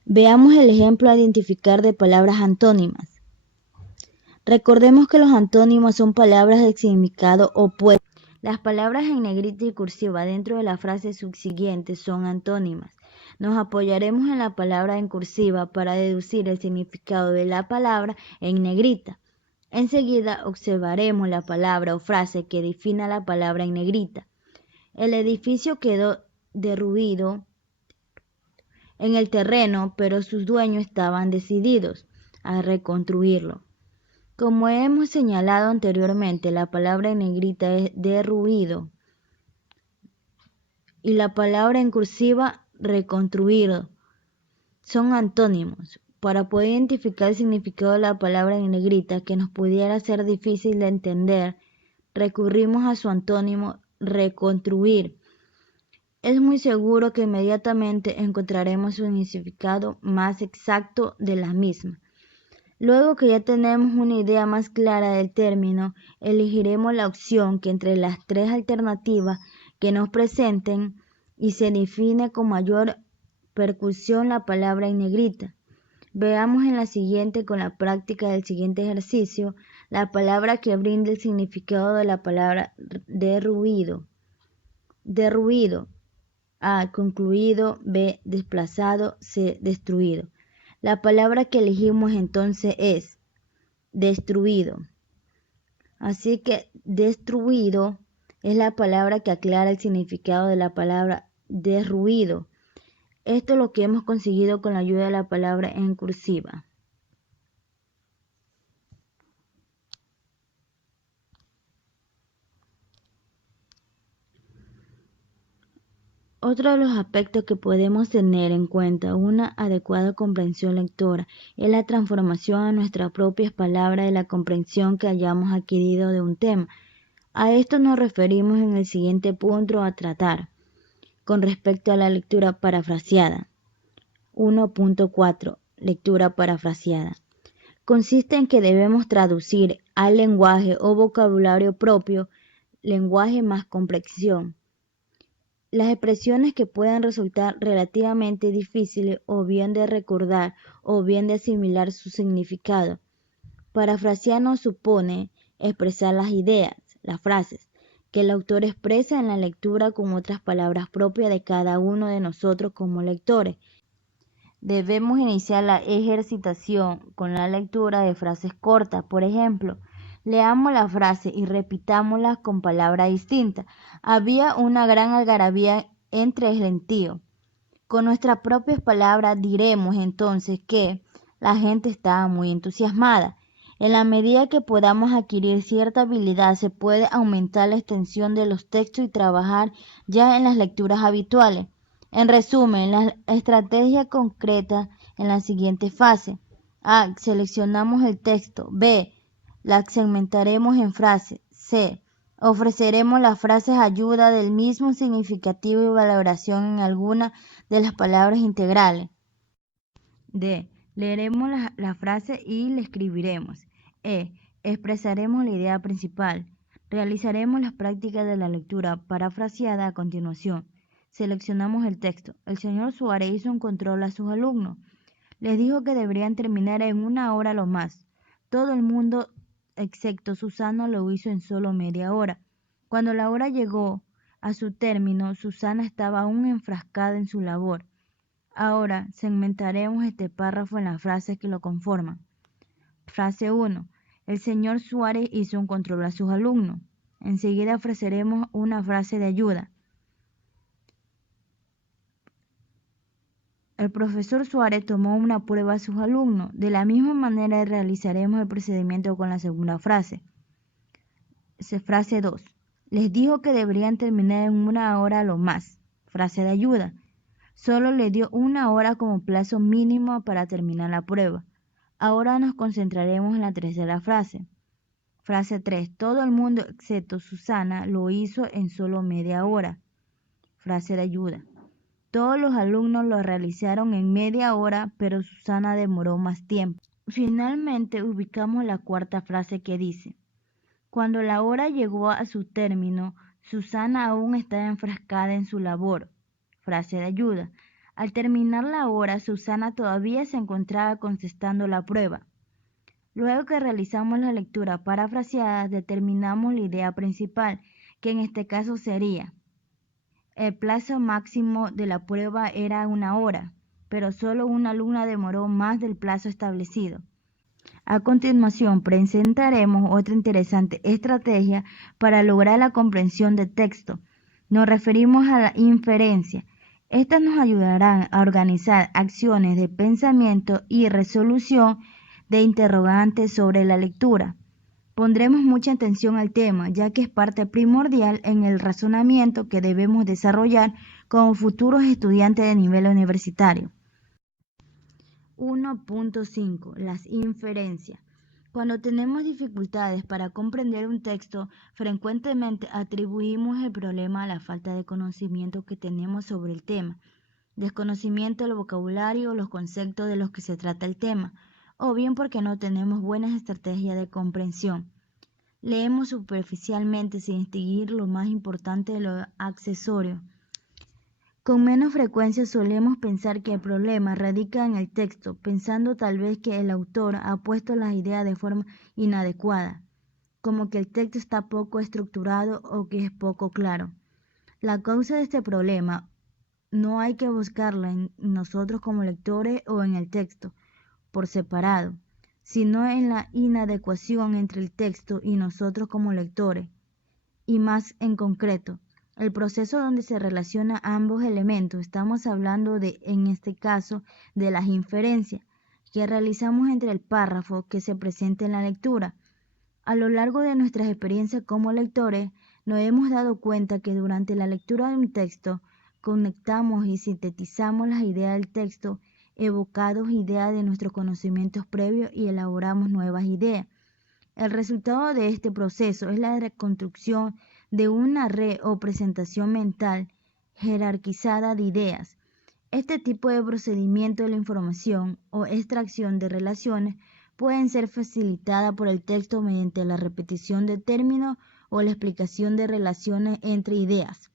Veamos el ejemplo a identificar de palabras antónimas. Recordemos que los antónimos son palabras de significado opuesto. Las palabras en negrita y cursiva dentro de la frase subsiguiente son antónimas. Nos apoyaremos en la palabra en cursiva para deducir el significado de la palabra en negrita. Enseguida observaremos la palabra o frase que define la palabra en negrita. El edificio quedó derruido en el terreno, pero sus dueños estaban decididos a reconstruirlo. Como hemos señalado anteriormente, la palabra en negrita es derruido y la palabra en cursiva reconstruido son antónimos. Para poder identificar el significado de la palabra en negrita que nos pudiera ser difícil de entender, recurrimos a su antónimo reconstruir. Es muy seguro que inmediatamente encontraremos un significado más exacto de la misma. Luego que ya tenemos una idea más clara del término, elegiremos la opción que entre las tres alternativas que nos presenten y se define con mayor percusión la palabra en negrita. Veamos en la siguiente con la práctica del siguiente ejercicio la palabra que brinda el significado de la palabra derruido. Derruido. A. Concluido. B. Desplazado. C. Destruido. La palabra que elegimos entonces es destruido. Así que destruido es la palabra que aclara el significado de la palabra derruido. Esto es lo que hemos conseguido con la ayuda de la palabra en cursiva. Otro de los aspectos que podemos tener en cuenta una adecuada comprensión lectora es la transformación a nuestras propias palabras de la comprensión que hayamos adquirido de un tema. A esto nos referimos en el siguiente punto a tratar, con respecto a la lectura parafraseada. 1.4. Lectura parafraseada. Consiste en que debemos traducir al lenguaje o vocabulario propio, lenguaje más comprensión, las expresiones que puedan resultar relativamente difíciles o bien de recordar o bien de asimilar su significado. Parafrasear nos supone expresar las ideas, las frases, que el autor expresa en la lectura con otras palabras propias de cada uno de nosotros como lectores. Debemos iniciar la ejercitación con la lectura de frases cortas. Por ejemplo, leamos la frase y repitámosla con palabras distintas. Había una gran algarabía entre el gentío. Con nuestras propias palabras diremos entonces que la gente estaba muy entusiasmada. En la medida que podamos adquirir cierta habilidad, se puede aumentar la extensión de los textos y trabajar ya en las lecturas habituales. En resumen, la estrategia concreta en la siguiente fase. A. Seleccionamos el texto. B. La segmentaremos en frases. C. Ofreceremos las frases ayuda del mismo significativo y valoración en alguna de las palabras integrales. D. Leeremos la frase y la escribiremos. E. Expresaremos la idea principal. Realizaremos las prácticas de la lectura parafraseada a continuación. Seleccionamos el texto. El señor Suárez hizo un control a sus alumnos. Les dijo que deberían terminar en 1 hora lo más. Todo el mundo, excepto Susana, lo hizo en solo media hora. Cuando la hora llegó a su término, Susana estaba aún enfrascada en su labor. Ahora segmentaremos este párrafo en las frases que lo conforman. Frase 1. El señor Suárez hizo un control a sus alumnos. Enseguida ofreceremos una frase de ayuda. El profesor Suárez tomó una prueba a sus alumnos. De la misma manera realizaremos el procedimiento con la segunda frase. Frase 2. Les dijo que deberían terminar en 1 hora lo más. Frase de ayuda. Solo le dio 1 hora como plazo mínimo para terminar la prueba. Ahora nos concentraremos en la tercera frase. Frase 3. Todo el mundo excepto Susana lo hizo en solo media hora. Frase de ayuda. Todos los alumnos lo realizaron en media hora, pero Susana demoró más tiempo. Finalmente ubicamos la cuarta frase que dice: cuando la hora llegó a su término, Susana aún estaba enfrascada en su labor. Frase de ayuda. Al terminar la hora, Susana todavía se encontraba contestando la prueba. Luego que realizamos la lectura parafraseada, determinamos la idea principal, que en este caso sería: el plazo máximo de la prueba era 1 hora, pero solo una alumna demoró más del plazo establecido. A continuación, presentaremos otra interesante estrategia para lograr la comprensión del texto. Nos referimos a la inferencia. Estas nos ayudarán a organizar acciones de pensamiento y resolución de interrogantes sobre la lectura. Pondremos mucha atención al tema, ya que es parte primordial en el razonamiento que debemos desarrollar como futuros estudiantes de nivel universitario. 1.5. Las inferencias. Cuando tenemos dificultades para comprender un texto, frecuentemente atribuimos el problema a la falta de conocimiento que tenemos sobre el tema, desconocimiento del vocabulario o los conceptos de los que se trata el tema, o bien porque no tenemos buenas estrategias de comprensión. Leemos superficialmente sin distinguir lo más importante de lo accesorio. Con menos frecuencia solemos pensar que el problema radica en el texto, pensando tal vez que el autor ha puesto las ideas de forma inadecuada, como que el texto está poco estructurado o que es poco claro. La causa de este problema no hay que buscarla en nosotros como lectores o en el texto por separado, sino en la inadecuación entre el texto y nosotros como lectores, y más en concreto, el proceso donde se relacionan ambos elementos. Estamos hablando en este caso, de las inferencias que realizamos entre el párrafo que se presenta en la lectura. A lo largo de nuestras experiencias como lectores, nos hemos dado cuenta que durante la lectura de un texto, conectamos y sintetizamos las ideas del texto, evocamos ideas de nuestros conocimientos previos y elaboramos nuevas ideas. El resultado de este proceso es la reconstrucción de una red o presentación mental jerarquizada de ideas. Este tipo de procedimiento de la información o extracción de relaciones pueden ser facilitadas por el texto mediante la repetición de términos o la explicación de relaciones entre ideas.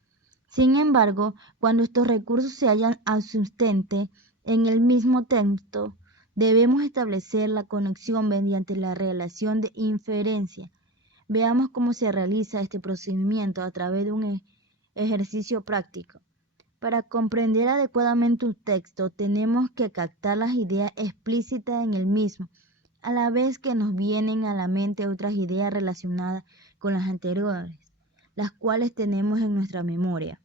Sin embargo, cuando estos recursos se hallan ausentes en el mismo texto, debemos establecer la conexión mediante la relación de inferencia. Veamos cómo se realiza este procedimiento a través de un ejercicio práctico. Para comprender adecuadamente un texto, tenemos que captar las ideas explícitas en el mismo, a la vez que nos vienen a la mente otras ideas relacionadas con las anteriores, las cuales tenemos en nuestra memoria.